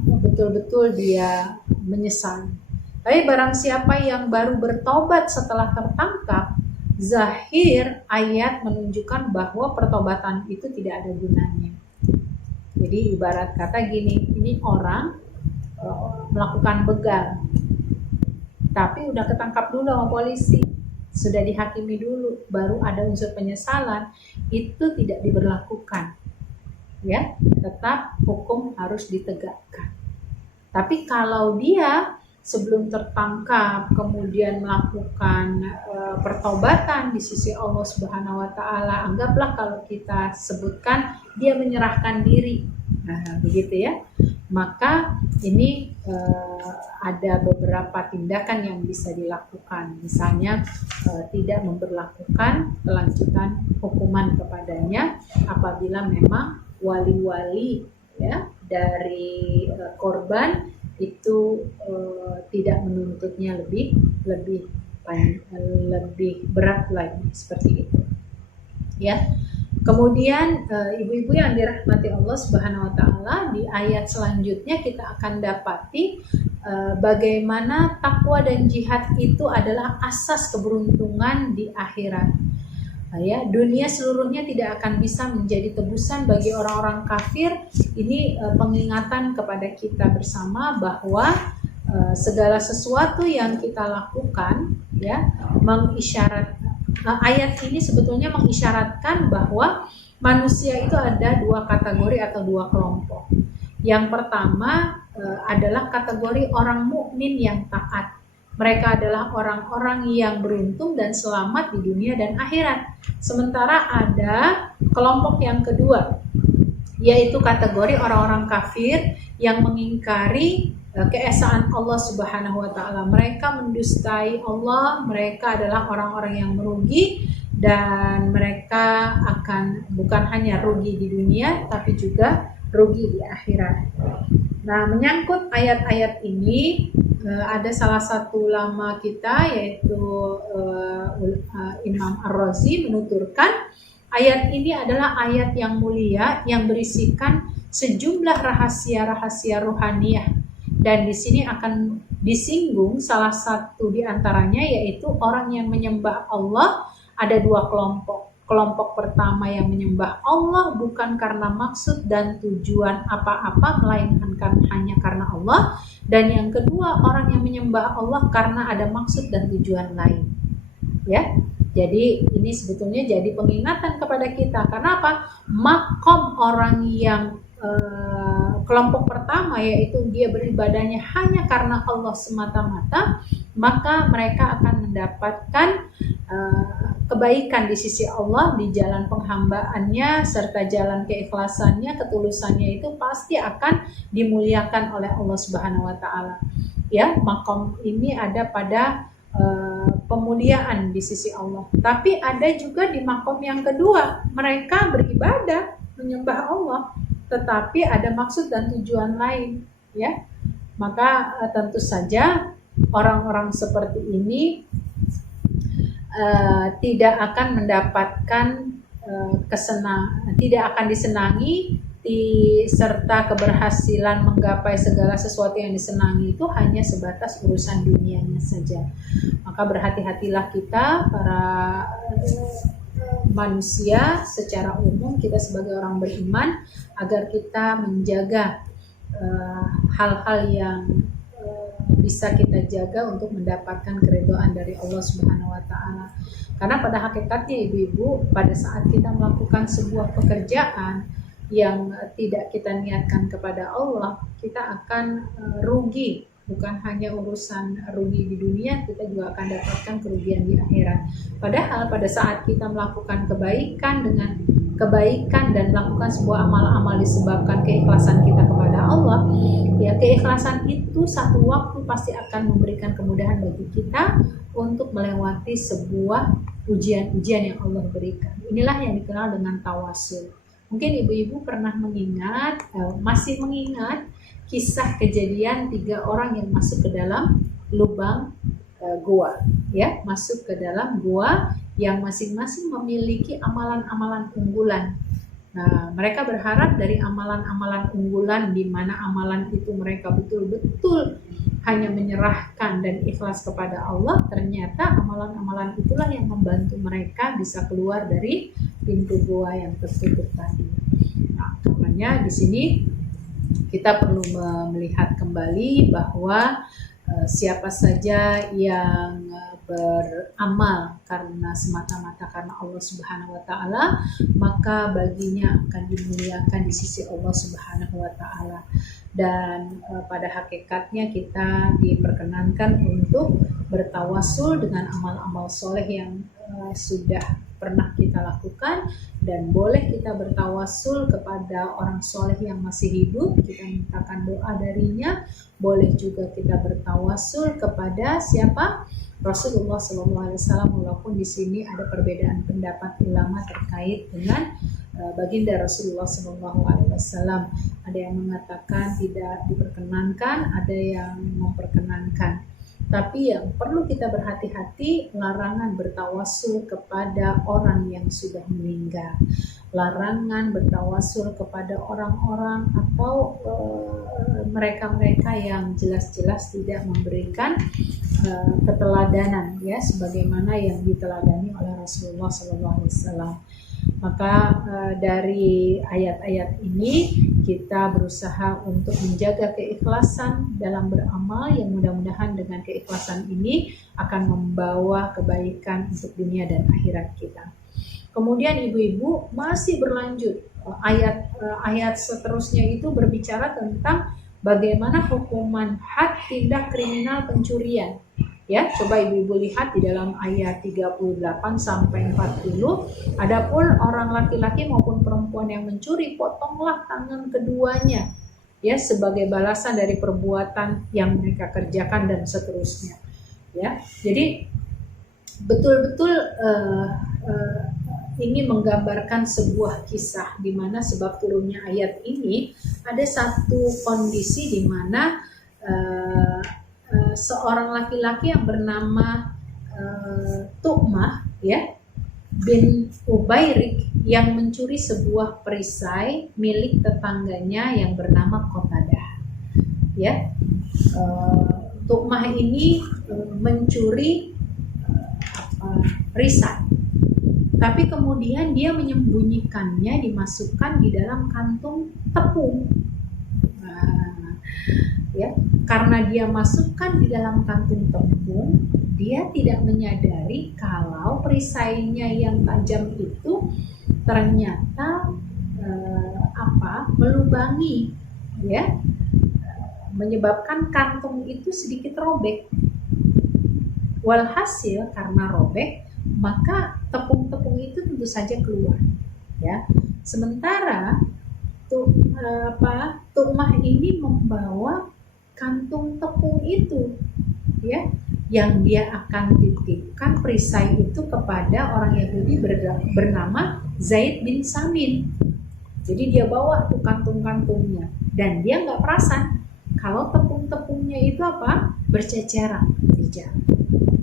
betul-betul dia menyesal. Tapi barang siapa yang baru bertobat setelah tertangkap, zahir ayat menunjukkan bahwa pertobatan itu tidak ada gunanya. Jadi ibarat kata gini, ini orang melakukan begal, tapi udah ketangkap dulu sama polisi, sudah dihakimi dulu, baru ada unsur penyesalan, itu tidak diberlakukan. Ya, tetap hukum harus ditegakkan. Tapi kalau dia sebelum tertangkap kemudian melakukan pertobatan di sisi Allah Subhanahu wa taala, anggaplah kalau kita sebutkan dia menyerahkan diri. Nah, begitu ya. maka ini ada beberapa tindakan yang bisa dilakukan, misalnya tidak memberlakukan kelanjutan hukuman kepadanya apabila memang wali-wali ya dari korban itu tidak menuntutnya lebih berat lagi seperti itu ya. Kemudian ibu-ibu yang dirahmati Allah Subhanahu wa taala, di ayat selanjutnya kita akan dapati bagaimana takwa dan jihad itu adalah asas keberuntungan di akhirat. Ya, dunia seluruhnya tidak akan bisa menjadi tebusan bagi orang-orang kafir. Ini pengingatan kepada kita bersama bahwa segala sesuatu yang kita lakukan ya ayat ini sebetulnya mengisyaratkan bahwa manusia itu ada dua kategori atau dua kelompok. Yang pertama adalah kategori orang mukmin yang taat. Mereka adalah orang-orang yang beruntung dan selamat di dunia dan akhirat. Sementara ada kelompok yang kedua, yaitu kategori orang-orang kafir yang mengingkari keesaan Allah Subhanahu wa taala. Mereka mendustai Allah, mereka adalah orang-orang yang merugi dan mereka akan bukan hanya rugi di dunia tapi juga rugi di akhirat. Nah, menyangkut ayat-ayat ini ada salah satu ulama kita yaitu Imam Ar-Razi menuturkan ayat ini adalah ayat yang mulia yang berisikan sejumlah rahasia-rahasia ruhaniyah. Dan di sini akan disinggung salah satu di antaranya yaitu orang yang menyembah Allah ada dua kelompok. Kelompok pertama yang menyembah Allah bukan karena maksud dan tujuan apa-apa melainkan hanya karena Allah. Dan yang kedua orang yang menyembah Allah karena ada maksud dan tujuan lain. Ya. Jadi ini sebetulnya jadi pengingatan kepada kita. Karena apa? Makom orang yang kelompok pertama yaitu dia beribadahnya hanya karena Allah semata-mata, maka mereka akan mendapatkan kebaikan di sisi Allah di jalan penghambaannya serta jalan keikhlasannya, ketulusannya itu pasti akan dimuliakan oleh Allah Subhanahu wa taala. Ya, makom ini ada pada pemuliaan di sisi Allah. Tapi ada juga di makom yang kedua, mereka beribadah menyembah Allah tetapi ada maksud dan tujuan lain ya. Maka tentu saja orang-orang seperti ini tidak akan mendapatkan tidak akan disenangi serta keberhasilan menggapai segala sesuatu yang disenangi itu hanya sebatas urusan dunianya saja. Maka berhati-hatilah kita para manusia secara umum, kita sebagai orang beriman, agar kita menjaga hal-hal yang bisa kita jaga untuk mendapatkan keridhaan dari Allah Subhanahu wa taala. Karena pada hakikatnya ibu-ibu, pada saat kita melakukan sebuah pekerjaan yang tidak kita niatkan kepada Allah, kita akan rugi. Bukan hanya urusan rugi di dunia, kita juga akan dapatkan kerugian di akhirat. Padahal pada saat kita melakukan kebaikan dengan kebaikan dan melakukan sebuah amal-amal disebabkan keikhlasan kita kepada Allah, ya keikhlasan itu satu waktu pasti akan memberikan kemudahan bagi kita untuk melewati sebuah ujian-ujian yang Allah berikan. Inilah yang dikenal dengan tawasul. Mungkin ibu-ibu pernah masih mengingat kisah kejadian 3 orang yang masuk ke dalam lubang gua, ya, masuk ke dalam gua yang masing-masing memiliki amalan-amalan unggulan. Nah, mereka berharap dari amalan-amalan unggulan di mana amalan itu mereka betul-betul hanya menyerahkan dan ikhlas kepada Allah, ternyata amalan-amalan itulah yang membantu mereka bisa keluar dari pintu gua yang tertutup tadi. Nah, makanya di sini kita perlu melihat kembali bahwa siapa saja yang beramal karena semata-mata karena Allah Subhanahu wa taala, maka baginya akan dimuliakan di sisi Allah Subhanahu wa taala. Dan pada hakikatnya kita diperkenankan untuk bertawasul dengan amal-amal soleh yang sudah pernah kita lakukan, dan boleh kita bertawasul kepada orang soleh yang masih hidup, kita mintakan doa darinya. Boleh juga kita bertawasul kepada siapa? Rasulullah SAW, walaupun di sini ada perbedaan pendapat ulama terkait dengan baginda Rasulullah SAW. Ada yang mengatakan tidak diperkenankan, ada yang memperkenankan. Tapi yang perlu kita berhati-hati, larangan bertawasul kepada orang yang sudah meninggal. Larangan bertawasul kepada orang-orang atau mereka-mereka yang jelas-jelas tidak memberikan keteladanan, ya, sebagaimana yang diteladani oleh Rasulullah SAW. Maka dari ayat-ayat ini kita berusaha untuk menjaga keikhlasan dalam beramal, yang mudah-mudahan dengan keikhlasan ini akan membawa kebaikan untuk dunia dan akhirat kita. Kemudian ibu-ibu masih berlanjut, ayat seterusnya itu berbicara tentang bagaimana hukuman had tindak kriminal pencurian. Ya, coba ibu-ibu lihat di dalam ayat 38 sampai 40. Adapun orang laki-laki maupun perempuan yang mencuri, potonglah tangan keduanya, ya, sebagai balasan dari perbuatan yang mereka kerjakan, dan seterusnya. Ya, jadi betul-betul ini menggambarkan sebuah kisah di mana sebab turunnya ayat ini ada satu kondisi di mana seorang laki-laki yang bernama Tu'mah, ya, bin Ubairik, yang mencuri sebuah perisai milik tetangganya yang bernama Qatadah. Ya, Tu'mah ini mencuri perisai, tapi kemudian dia menyembunyikannya, dimasukkan di dalam kantung tepung. Ya, karena dia masukkan di dalam kantung tepung, dia tidak menyadari kalau perisainya yang tajam itu ternyata melubangi, ya, menyebabkan kantung itu sedikit robek. Walhasil karena robek, maka tepung-tepung itu tentu saja keluar, ya. Sementara Tu'mah ini membawa kantung tepung itu, ya, yang dia akan titipkan perisai itu kepada orang Yahudi bernama Zaid bin Samin. Jadi dia bawa tuh kantung-kantungnya, dan dia nggak perasan kalau tepung-tepungnya itu berceceran di jalan,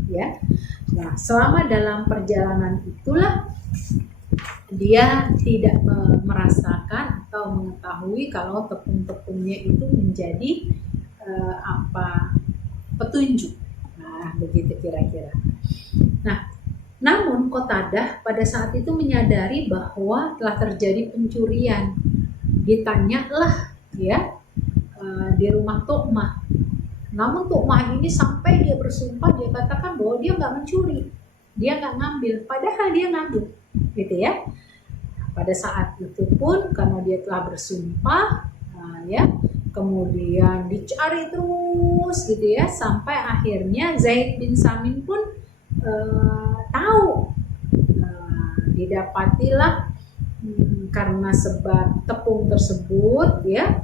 ya. Nah, selama dalam perjalanan itulah dia tidak merasakan atau mengetahui kalau tepung-tepungnya itu menjadi petunjuk. Nah, begitu kira-kira. Nah, namun Qatadah pada saat itu menyadari bahwa telah terjadi pencurian. Ditanyalah, ya, di rumah Tu'mah. Namun Tu'mah ini sampai dia bersumpah, dia katakan bahwa dia nggak mencuri, dia nggak ngambil, padahal dia ngambil, gitu ya. Pada saat itu pun karena dia telah bersumpah, ya, kemudian dicari terus, gitu ya, sampai akhirnya Zaid bin Samin pun tahu. Didapatilah karena sebab tepung tersebut, ya,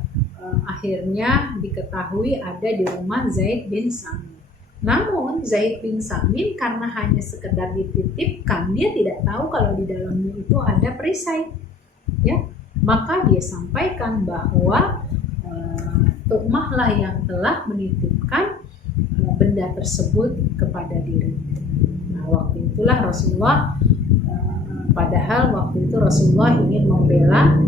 akhirnya diketahui ada di rumah Zaid bin Samin. Namun Zaid bin Samin karena hanya sekedar dititipkan, dia tidak tahu kalau di dalamnya itu ada perisai, ya. Maka dia sampaikan bahwa Tu'mah lah yang telah menitipkan benda tersebut kepada dirinya. Nah, waktu itulah Rasulullah, padahal waktu itu Rasulullah ingin membela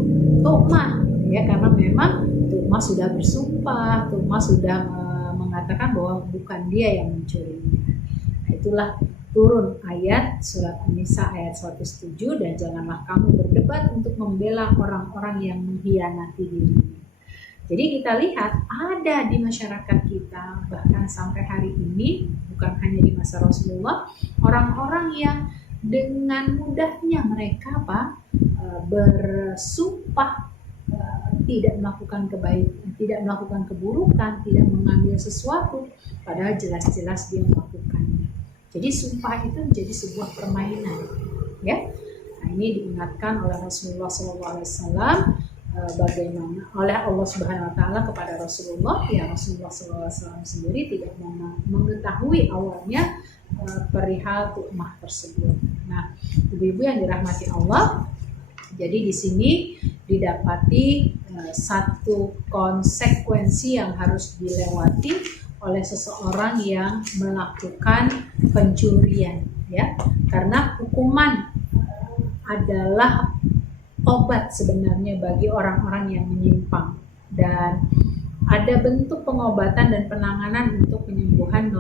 Tu'mah, ya, karena memang Tu'mah sudah bersumpah, Tu'mah sudah mengatakan bahwa bukan dia yang mencurinya. Nah, itulah turun ayat surat An-Nisa ayat 107, dan janganlah kamu berdebat untuk membela orang-orang yang mengkhianati dirinya. Jadi kita lihat ada di masyarakat kita, bahkan sampai hari ini, bukan hanya di masa Rasulullah, orang-orang yang dengan mudahnya mereka bersumpah tidak melakukan kebaikan, tidak melakukan keburukan, tidak mengambil sesuatu, padahal jelas-jelas dia melakukannya. Jadi sumpah itu menjadi sebuah permainan, ya. Nah, ini diingatkan oleh Rasulullah SAW, bagaimana oleh Allah Subhanahu Wa Taala kepada Rasulullah. Ya, Rasulullah SAW sendiri tidak mengetahui awalnya perihal tu'mah tersebut. Nah, ibu-ibu yang dirahmati Allah, jadi di sini didapati satu konsekuensi yang harus dilewati oleh seseorang yang melakukan pencurian, ya, karena hukuman adalah obat sebenarnya bagi orang-orang yang menyimpang, dan ada bentuk pengobatan dan penanganan untuk penyembuhan.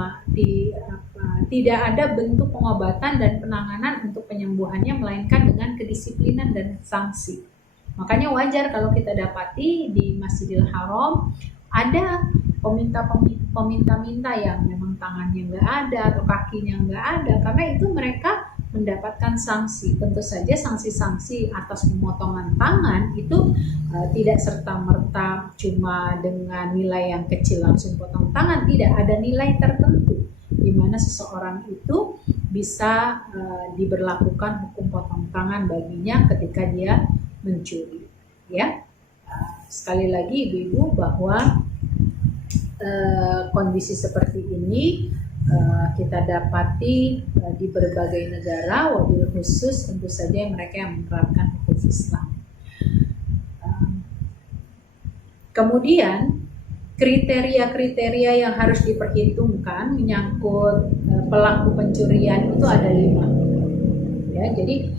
Tidak ada bentuk pengobatan dan penanganan untuk penyembuhannya melainkan dengan kedisiplinan dan sanksi. Makanya wajar kalau kita dapati di Masjidil Haram ada peminta-minta yang memang tangannya nggak ada atau kakinya nggak ada, karena itu mereka mendapatkan sanksi. Tentu saja sanksi-sanksi atas pemotongan tangan itu tidak serta-merta cuma dengan nilai yang kecil langsung potong tangan, tidak, ada nilai tertentu di mana seseorang itu bisa diberlakukan hukum potong tangan baginya ketika dia mencuri, ya. Sekali lagi ibu-ibu, bahwa kondisi seperti ini kita dapati di berbagai negara, wabil khusus tentu saja mereka yang menerapkan hukum Islam. Kemudian kriteria-kriteria yang harus diperhitungkan menyangkut pelaku pencurian itu ada 5. Ya, jadi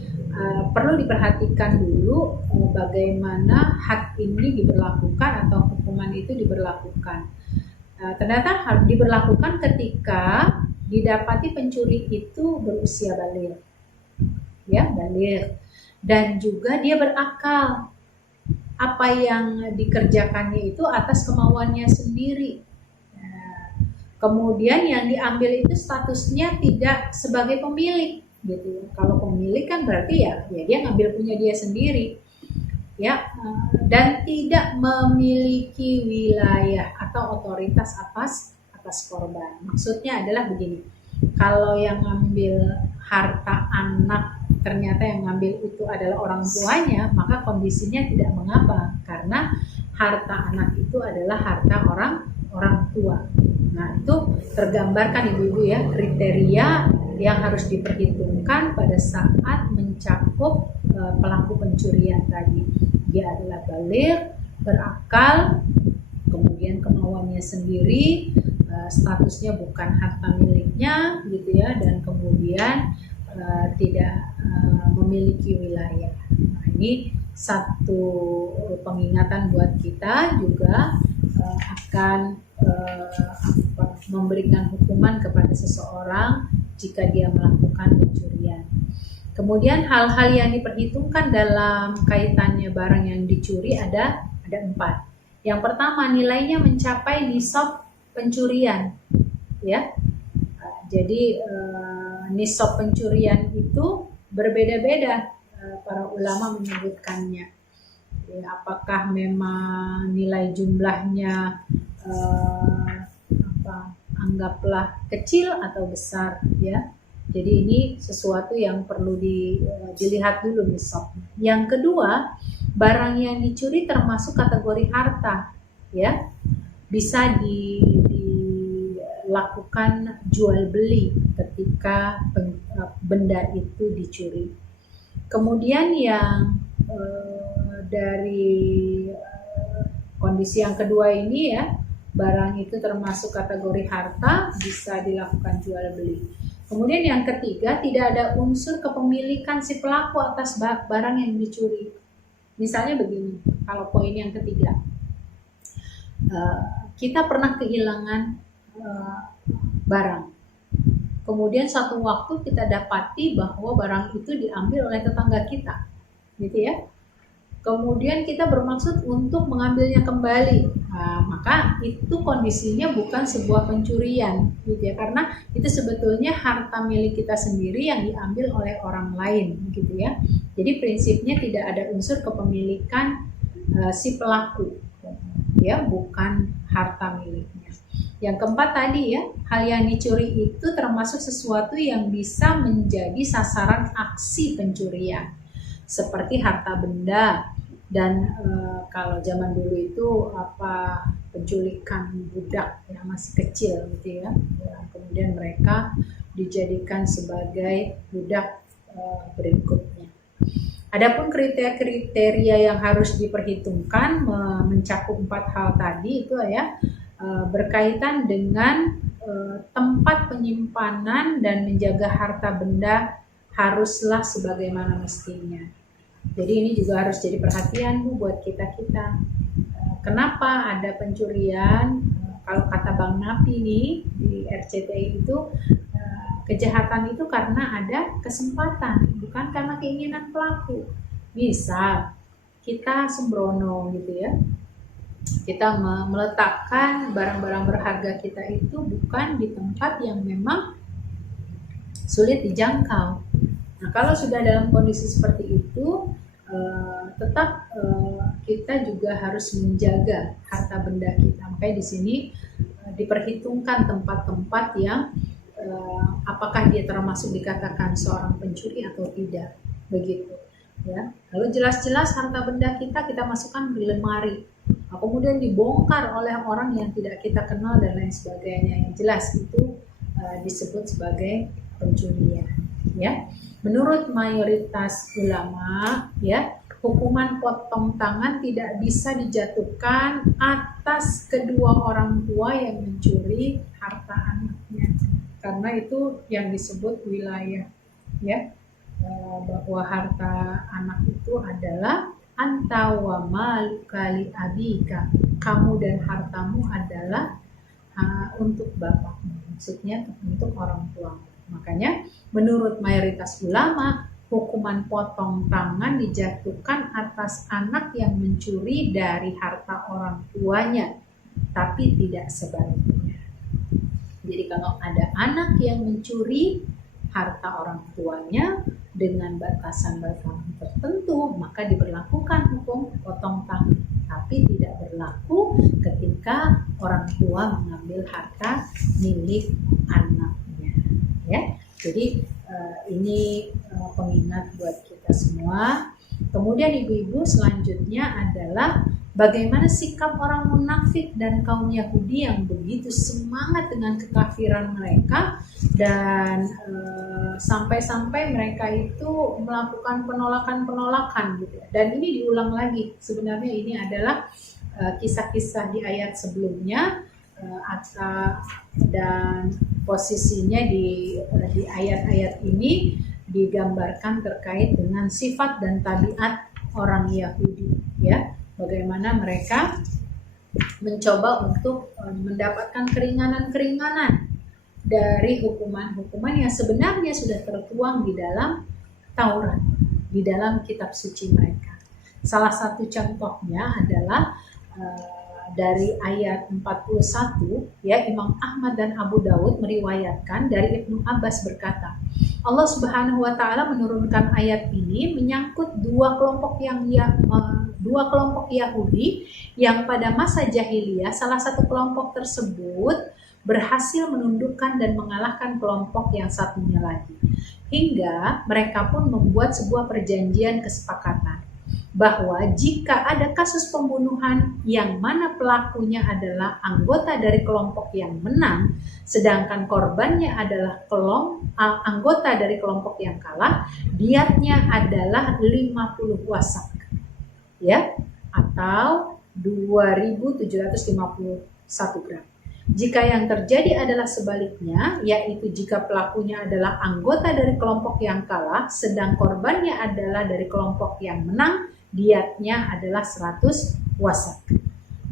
perlu diperhatikan dulu bagaimana hak ini diberlakukan atau hukuman itu diberlakukan. Ternyata harus diberlakukan ketika didapati pencuri itu berusia baligh, ya, baligh, dan juga dia berakal. Apa yang dikerjakannya itu atas kemauannya sendiri. Kemudian yang diambil itu statusnya tidak sebagai pemilik, gitu. Kalau pemilik kan berarti ya dia ngambil punya dia sendiri, ya, dan tidak memiliki wilayah atau otoritas atas korban. Maksudnya adalah begini, kalau yang ngambil harta anak ternyata yang ngambil itu adalah orang tuanya, maka kondisinya tidak mengapa, karena harta anak itu adalah harta orang tua. Nah, itu tergambarkan ibu-ibu ya, kriteria yang harus diperhitungkan pada saat mencakup pelaku pencurian tadi. Dia adalah baligh, berakal, kemudian kemauannya sendiri, statusnya bukan harta miliknya, gitu ya, dan kemudian tidak memiliki wilayah. Nah, ini satu pengingatan buat kita juga akan memberikan hukuman kepada seseorang jika dia melakukan pencurian. Kemudian hal-hal yang diperhitungkan dalam kaitannya barang yang dicuri ada 4. Yang pertama, nilainya mencapai nisab pencurian, ya. Jadi nisab pencurian itu berbeda-beda, para ulama menyebutkannya. Ya, apakah memang nilai jumlahnya anggaplah kecil atau besar, ya. Jadi ini sesuatu yang perlu dilihat dulu nisabnya. Yang kedua, barang yang dicuri termasuk kategori harta, ya. Bisa dilakukan jual beli ketika benda itu dicuri. Kemudian yang dari kondisi yang kedua ini, ya, barang itu termasuk kategori harta, bisa dilakukan jual beli. Kemudian yang ketiga, tidak ada unsur kepemilikan si pelaku atas barang yang dicuri. Misalnya begini, kalau poin yang ketiga, kita pernah kehilangan barang. Kemudian satu waktu kita dapati bahwa barang itu diambil oleh tetangga kita, gitu ya. Kemudian kita bermaksud untuk mengambilnya kembali, maka itu kondisinya bukan sebuah pencurian, gitu ya, karena itu sebetulnya harta milik kita sendiri yang diambil oleh orang lain, gitu ya. Jadi prinsipnya tidak ada unsur kepemilikan si pelaku, ya, bukan harta miliknya. Yang keempat tadi ya, hal yang dicuri itu termasuk sesuatu yang bisa menjadi sasaran aksi pencurian, seperti harta benda dan kalau zaman dulu itu apa, penculikan budak yang masih kecil gitu ya. Kemudian mereka dijadikan sebagai budak berikutnya. Adapun kriteria yang harus diperhitungkan mencakup 4 hal tadi itu ya, berkaitan dengan tempat penyimpanan dan menjaga harta benda haruslah sebagaimana mestinya. Jadi ini juga harus jadi perhatian Bu buat kita-kita. Kenapa ada pencurian? Kalau kata Bang Napi nih di RCTI itu, kejahatan itu karena ada kesempatan, bukan karena keinginan pelaku. Misal kita sembrono gitu ya, kita meletakkan barang-barang berharga kita itu bukan di tempat yang memang sulit dijangkau. Nah, kalau sudah dalam kondisi seperti itu, tetap kita juga harus menjaga harta benda kita. Makanya di sini diperhitungkan tempat-tempat yang apakah dia termasuk dikatakan seorang pencuri atau tidak, begitu ya. Lalu jelas-jelas harta benda kita masukkan di lemari, kemudian dibongkar oleh orang yang tidak kita kenal dan lain sebagainya, yang jelas itu disebut sebagai pencurian ya. Menurut mayoritas ulama ya, hukuman potong tangan tidak bisa dijatuhkan atas kedua orang tua yang mencuri harta anaknya, karena itu yang disebut wilayah ya, bahwa harta anak itu adalah anta wa maluka li abika, kamu dan hartamu adalah untuk bapakmu, maksudnya untuk orang tua. Makanya menurut mayoritas ulama, hukuman potong tangan dijatuhkan atas anak yang mencuri dari harta orang tuanya, tapi tidak sebaliknya. Jadi kalau ada anak yang mencuri harta orang tuanya dengan batasan-batasan tertentu, maka diberlakukan hukum potong tangan, tapi tidak berlaku ketika orang tua mengambil harta milik anaknya ya. Jadi ini pengingat buat kita semua. Kemudian ibu-ibu, selanjutnya adalah bagaimana sikap orang munafik dan kaum Yahudi yang begitu semangat dengan kekafiran mereka dan sampai-sampai mereka itu melakukan penolakan-penolakan gitu ya. Dan ini diulang lagi. Sebenarnya ini adalah kisah-kisah di ayat sebelumnya, dan posisinya di ayat-ayat ini digambarkan terkait dengan sifat dan tabiat orang Yahudi ya, bagaimana mereka mencoba untuk mendapatkan keringanan-keringanan dari hukuman-hukuman yang sebenarnya sudah tertuang di dalam Taurat, di dalam kitab suci mereka. Salah satu contohnya adalah dari ayat 41 ya, Imam Ahmad dan Abu Dawud meriwayatkan dari Ibnu Abbas berkata, Allah Subhanahu wa taala menurunkan ayat ini menyangkut dua kelompok Yahudi yang pada masa jahiliyah salah satu kelompok tersebut berhasil menundukkan dan mengalahkan kelompok yang satunya lagi, hingga mereka pun membuat sebuah perjanjian kesepakatan bahwa jika ada kasus pembunuhan yang mana pelakunya adalah anggota dari kelompok yang menang, sedangkan korbannya adalah anggota dari kelompok yang kalah, diatnya adalah 50 wasak ya, atau 2.751 gram. Jika yang terjadi adalah sebaliknya, yaitu jika pelakunya adalah anggota dari kelompok yang kalah, sedang korbannya adalah dari kelompok yang menang, diatnya adalah 100 wasak.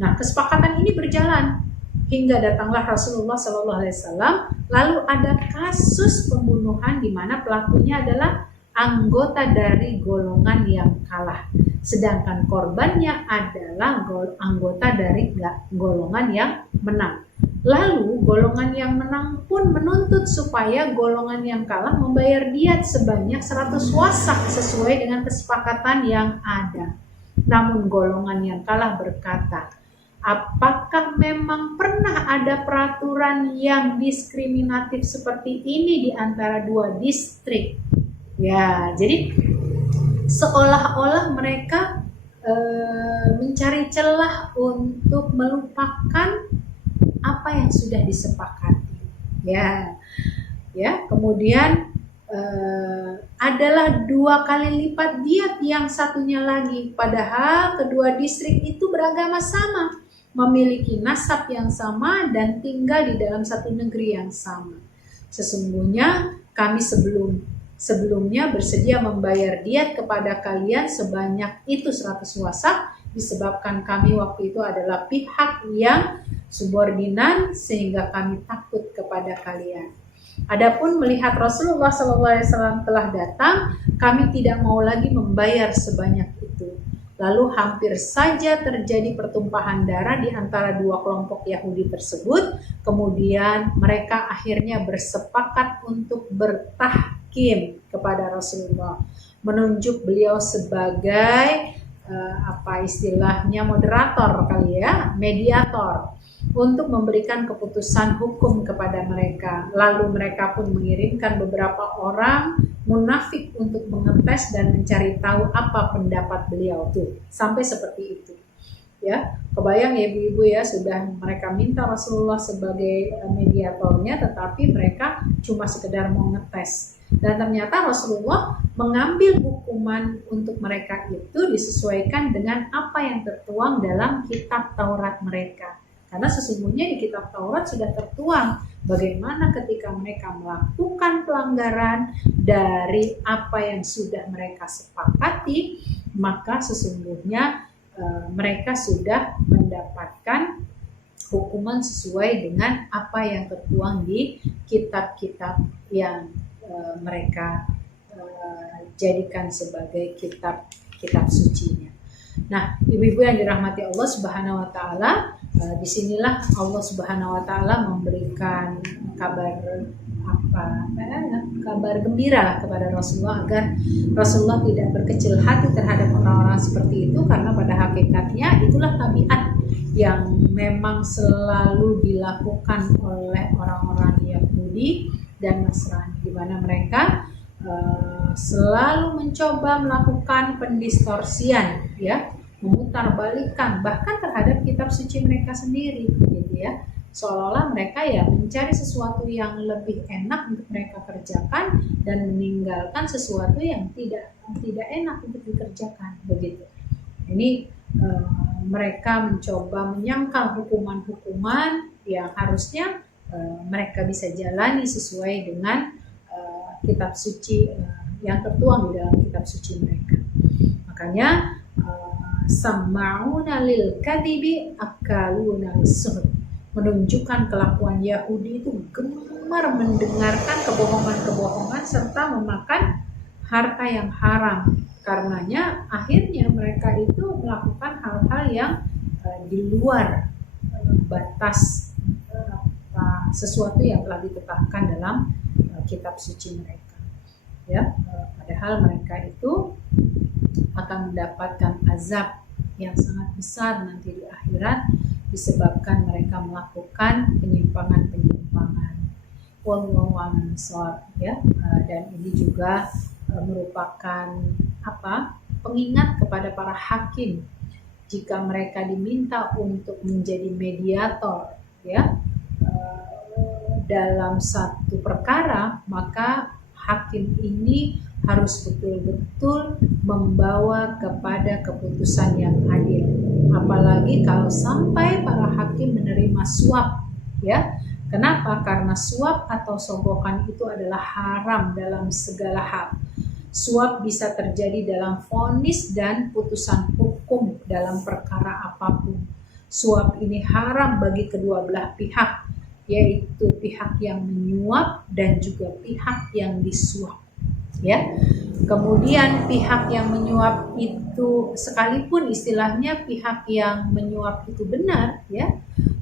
Nah, kesepakatan ini berjalan hingga datanglah Rasulullah SAW. Lalu ada kasus pembunuhan di mana pelakunya adalah anggota dari golongan yang kalah, sedangkan korbannya adalah anggota dari golongan yang menang. Lalu golongan yang menang pun menuntut supaya golongan yang kalah membayar diat sebanyak 100 wasak sesuai dengan kesepakatan yang ada. Namun golongan yang kalah berkata, Apakah memang pernah ada peraturan yang diskriminatif seperti ini di antara dua distrik? Ya, jadi seolah-olah mereka mencari celah untuk melupakan apa yang sudah disepakati. Ya, kemudian adalah 2 kali lipat diet yang satunya lagi, padahal kedua distrik itu beragama sama, memiliki nasab yang sama dan tinggal di dalam satu negeri yang sama. Sesungguhnya kami sebelumnya bersedia membayar diet kepada kalian sebanyak itu 100 wasak, disebabkan kami waktu itu adalah pihak yang subordinan sehingga kami takut kepada kalian. Adapun melihat Rasulullah SAW telah datang, kami tidak mau lagi membayar sebanyak itu. Lalu hampir saja terjadi pertumpahan darah di antara dua kelompok Yahudi tersebut. Kemudian mereka akhirnya bersepakat untuk bertahkim kepada Rasulullah, menunjuk beliau sebagai istilahnya moderator kali ya, mediator, untuk memberikan keputusan hukum kepada mereka. Lalu mereka pun mengirimkan beberapa orang munafik untuk mengetes dan mencari tahu apa pendapat beliau tuh. Sampai seperti itu. Ya, kebayang ya ibu-ibu ya, sudah mereka minta Rasulullah sebagai mediatornya, tetapi mereka cuma sekedar mau ngetes. Dan ternyata Rasulullah mengambil hukuman untuk mereka itu disesuaikan dengan apa yang tertuang dalam kitab Taurat mereka. Karena sesungguhnya di kitab Taurat sudah tertuang bagaimana ketika mereka melakukan pelanggaran dari apa yang sudah mereka sepakati, maka sesungguhnya mereka sudah mendapatkan hukuman sesuai dengan apa yang tertuang di kitab-kitab yang mereka jadikan sebagai kitab sucinya. Nah, ibu-ibu yang dirahmati Allah Subhanahu wa taala, disinilah Allah Subhanahu wa taala memberikan kabar gembira kepada Rasulullah agar Rasulullah tidak berkecil hati terhadap orang-orang seperti itu, karena pada hakikatnya itulah tabiat yang memang selalu dilakukan oleh orang-orang Yahudi dan Nasrani, di mana mereka selalu mencoba melakukan pendistorsian, ya, memutarbalikkan bahkan terhadap kitab suci mereka sendiri, gitu ya, seolah-olah mereka ya mencari sesuatu yang lebih enak untuk mereka kerjakan dan meninggalkan sesuatu yang tidak enak untuk dikerjakan, begitu. Ini mereka mencoba menyangkal hukuman-hukuman yang harusnya mereka bisa jalani sesuai dengan kitab suci yang tertuang di dalam kitab suci mereka. Makanya sama'una lil kadibi akaluna lis-suhud, menunjukkan kelakuan Yahudi itu gemar mendengarkan kebohongan-kebohongan serta memakan harta yang haram. Karenanya akhirnya mereka itu melakukan hal-hal yang di luar batas sesuatu yang telah ditetapkan dalam kitab suci mereka, ya. Padahal mereka itu akan mendapatkan azab yang sangat besar nanti di akhirat disebabkan mereka melakukan penyimpangan. Wallahu a'lam bishawab, ya. Dan ini juga merupakan pengingat kepada para hakim jika mereka diminta untuk menjadi mediator, ya, dalam satu perkara, maka hakim ini harus betul-betul membawa kepada keputusan yang adil. Apalagi kalau sampai para hakim menerima suap, ya. Kenapa? Karena suap atau sogokan itu adalah haram dalam segala hal. Suap bisa terjadi dalam vonis dan putusan hukum dalam perkara apapun. Suap ini haram bagi kedua belah pihak, yaitu pihak yang menyuap dan juga pihak yang disuap, ya. Kemudian pihak yang menyuap itu, sekalipun istilahnya pihak yang menyuap itu benar, ya,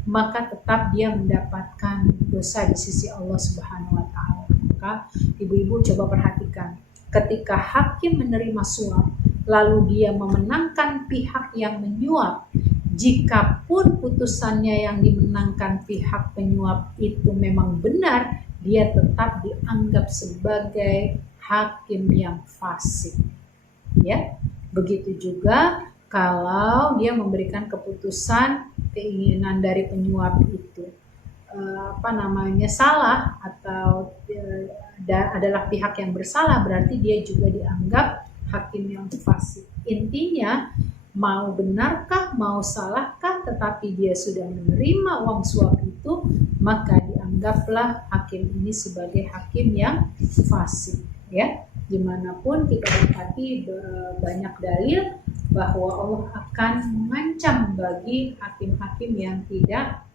maka tetap dia mendapatkan dosa di sisi Allah Subhanahu wa taala. Maka ibu-ibu coba perhatikan, ketika hakim menerima suap lalu dia memenangkan pihak yang menyuap, jikapun putusannya yang dimenangkan pihak penyuap itu memang benar, dia tetap dianggap sebagai hakim yang fasik. Ya, begitu juga kalau dia memberikan keputusan keinginan dari penyuap itu salah atau adalah pihak yang bersalah, berarti dia juga dianggap hakim yang fasik. Intinya, mau benarkah, mau salahkah, tetapi dia sudah menerima uang suap itu, maka dianggaplah hakim ini sebagai hakim yang fasik. Ya, dimanapun kita dapati banyak dalil bahwa Allah akan mengancam bagi hakim-hakim yang tidak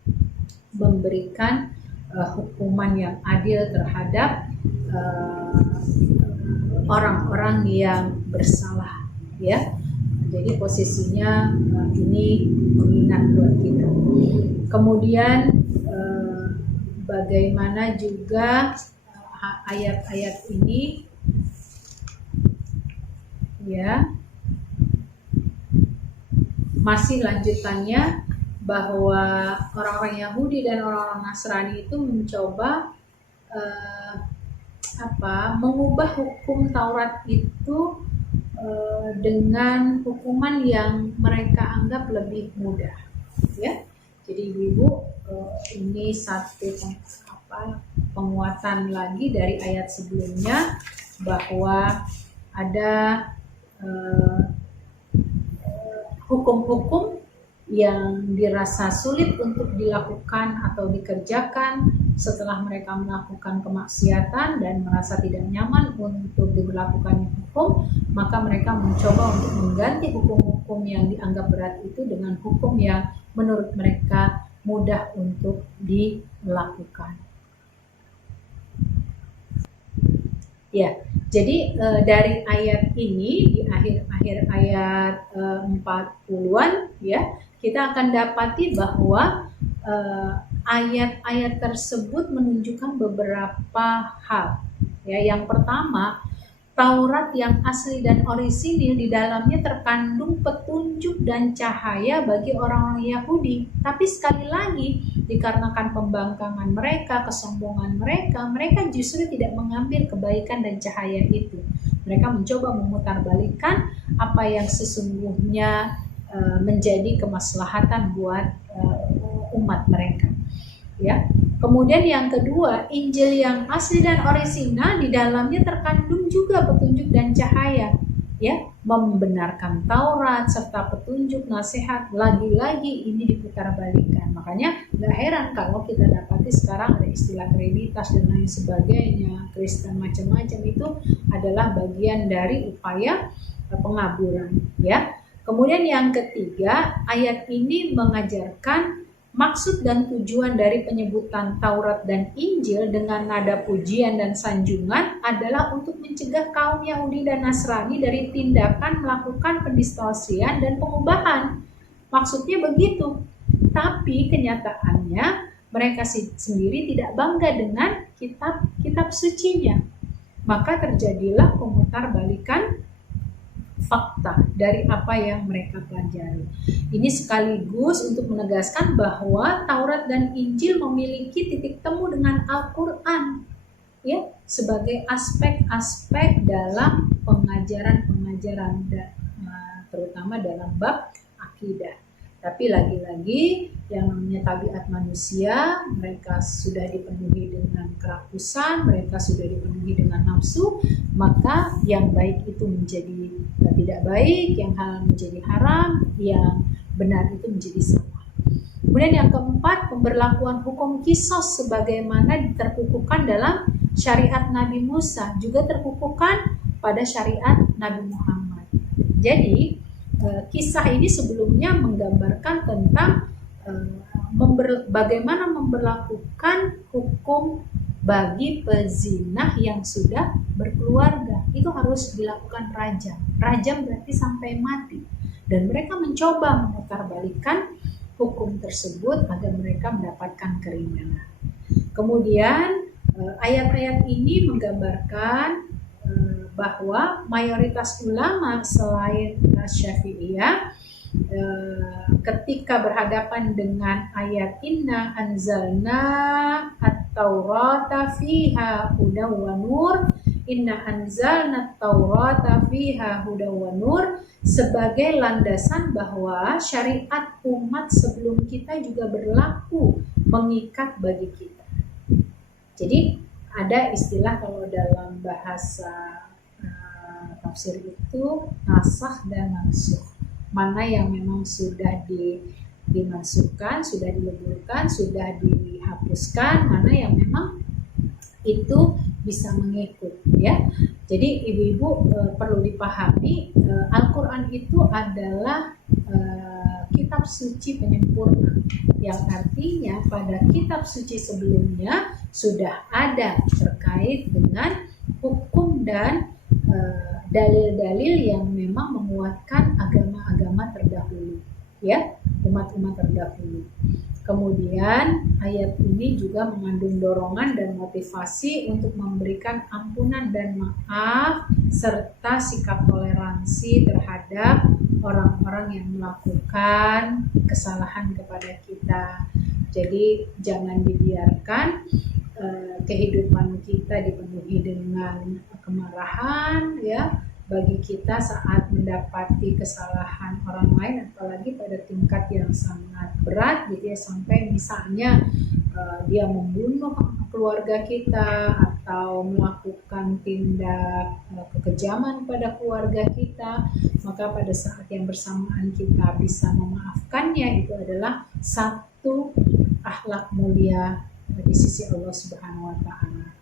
memberikan hukuman yang adil terhadap orang-orang yang bersalah. Ya. Jadi posisinya ini mengingat buat kita. Kemudian bagaimana juga ayat-ayat ini, ya, masih lanjutannya bahwa orang-orang Yahudi dan orang-orang Nasrani itu mencoba mengubah hukum Taurat itu dengan hukuman yang mereka anggap lebih mudah, ya. Jadi ibu, ini satu penguatan lagi dari ayat sebelumnya bahwa ada hukum-hukum yang dirasa sulit untuk dilakukan atau dikerjakan setelah mereka melakukan kemaksiatan dan merasa tidak nyaman untuk diberlakukan hukum, maka mereka mencoba untuk mengganti hukum-hukum yang dianggap berat itu dengan hukum yang menurut mereka mudah untuk dilakukan. Ya, jadi dari ayat ini di akhir-akhir ayat 40-an, ya, kita akan dapati bahwa ayat-ayat tersebut menunjukkan beberapa hal. Ya, yang pertama, Taurat yang asli dan orisinil di dalamnya terkandung petunjuk dan cahaya bagi orang-orang Yahudi. Tapi sekali lagi, dikarenakan pembangkangan mereka, kesombongan mereka, mereka justru tidak mengambil kebaikan dan cahaya itu. Mereka mencoba memutarbalikkan apa yang sesungguhnya menjadi kemaslahatan buat umat mereka. Ya. Kemudian yang kedua, Injil yang asli dan orisinal di dalamnya terkandung juga petunjuk dan cahaya, ya, membenarkan Taurat serta petunjuk nasihat. Lagi-lagi ini diputarbalikkan. Makanya nggak heran kalau kita dapati sekarang ada istilah trinitas dan lain sebagainya, Kristen macam-macam, itu adalah bagian dari upaya pengaburan, ya. Kemudian yang ketiga, ayat ini mengajarkan maksud dan tujuan dari penyebutan Taurat dan Injil dengan nada pujian dan sanjungan adalah untuk mencegah kaum Yahudi dan Nasrani dari tindakan melakukan pendistorsian dan pengubahan. Maksudnya begitu. Tapi kenyataannya mereka sendiri tidak bangga dengan kitab sucinya. Maka terjadilah pemutarbalikan fakta dari apa yang mereka pelajari. Ini sekaligus untuk menegaskan bahwa Taurat dan Injil memiliki titik temu dengan Al-Quran, ya, sebagai aspek-aspek dalam pengajaran-pengajaran, terutama dalam bab akidah. Tapi lagi-lagi yang namanya tabiat manusia, mereka sudah dipenuhi dengan kerakusan, mereka sudah dipenuhi dengan nafsu, maka yang baik itu menjadi tidak baik, yang halal menjadi haram, yang benar itu menjadi salah. Kemudian yang keempat, pemberlakuan hukum kisos sebagaimana terkukuhkan dalam syariat Nabi Musa, juga terkukuhkan pada syariat Nabi Muhammad. Jadi kisah ini sebelumnya menggambarkan tentang bagaimana memberlakukan hukum bagi pezinah yang sudah berkeluarga. Itu harus dilakukan rajam. Rajam berarti sampai mati. Dan mereka mencoba memutarbalikkan hukum tersebut agar mereka mendapatkan keringanan. Kemudian ayat-ayat ini menggambarkan bahwa mayoritas ulama selain Syafi'iyah ketika berhadapan dengan ayat inna anzalna at-taurata fiha hudaw wa nur, inna anzalna at-taurata fiha hudaw wa nur, sebagai landasan bahwa syariat umat sebelum kita juga berlaku mengikat bagi kita. Jadi ada istilah kalau dalam bahasa tafsir itu nasakh dan mansukh. Mana yang memang sudah dimasukkan, sudah dileburkan, sudah dihapuskan, mana yang memang itu bisa mengikut, ya. Jadi ibu-ibu perlu dipahami, Al-Quran itu adalah kitab suci penyempurna, yang artinya pada kitab suci sebelumnya sudah ada terkait dengan hukum dan dalil-dalil yang memang menguatkan agama-agama terdahulu, ya, umat-umat terdahulu. Kemudian ayat ini juga mengandung dorongan dan motivasi untuk memberikan ampunan dan maaf serta sikap toleransi terhadap orang-orang yang melakukan kesalahan kepada kita. Jadi jangan dibiarkan kehidupan kita dipenuhi dengan kemarahan, ya, bagi kita saat mendapati kesalahan orang lain, apalagi pada tingkat yang sangat berat gitu ya, sampai misalnya dia membunuh keluarga kita atau melakukan tindak kekejaman pada keluarga kita, maka pada saat yang bersamaan kita bisa memaafkannya, itu adalah satu akhlak mulia di sisi Allah Subhanahu wa taala.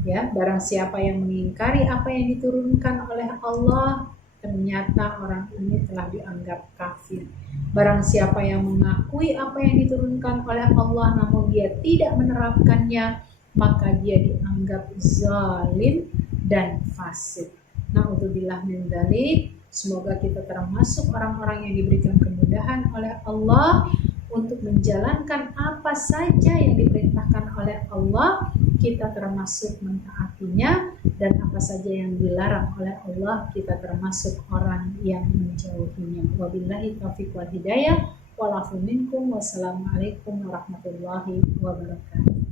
Ya, barang siapa yang mengingkari apa yang diturunkan oleh Allah, ternyata orang ini telah dianggap kafir. Barang siapa yang mengakui apa yang diturunkan oleh Allah namun dia tidak menerapkannya, maka dia dianggap zalim dan fasik. Na'udzubillah min dzalik. Semoga kita termasuk orang-orang yang diberikan kemudahan oleh Allah untuk menjalankan apa saja yang diperintahkan oleh Allah, kita termasuk mentaatinya, dan apa saja yang dilarang oleh Allah, kita termasuk orang yang menjauhinya. Wabillahi taufiq wal hidayah, walafu minkum, wassalamualaikum warahmatullahi wabarakatuh.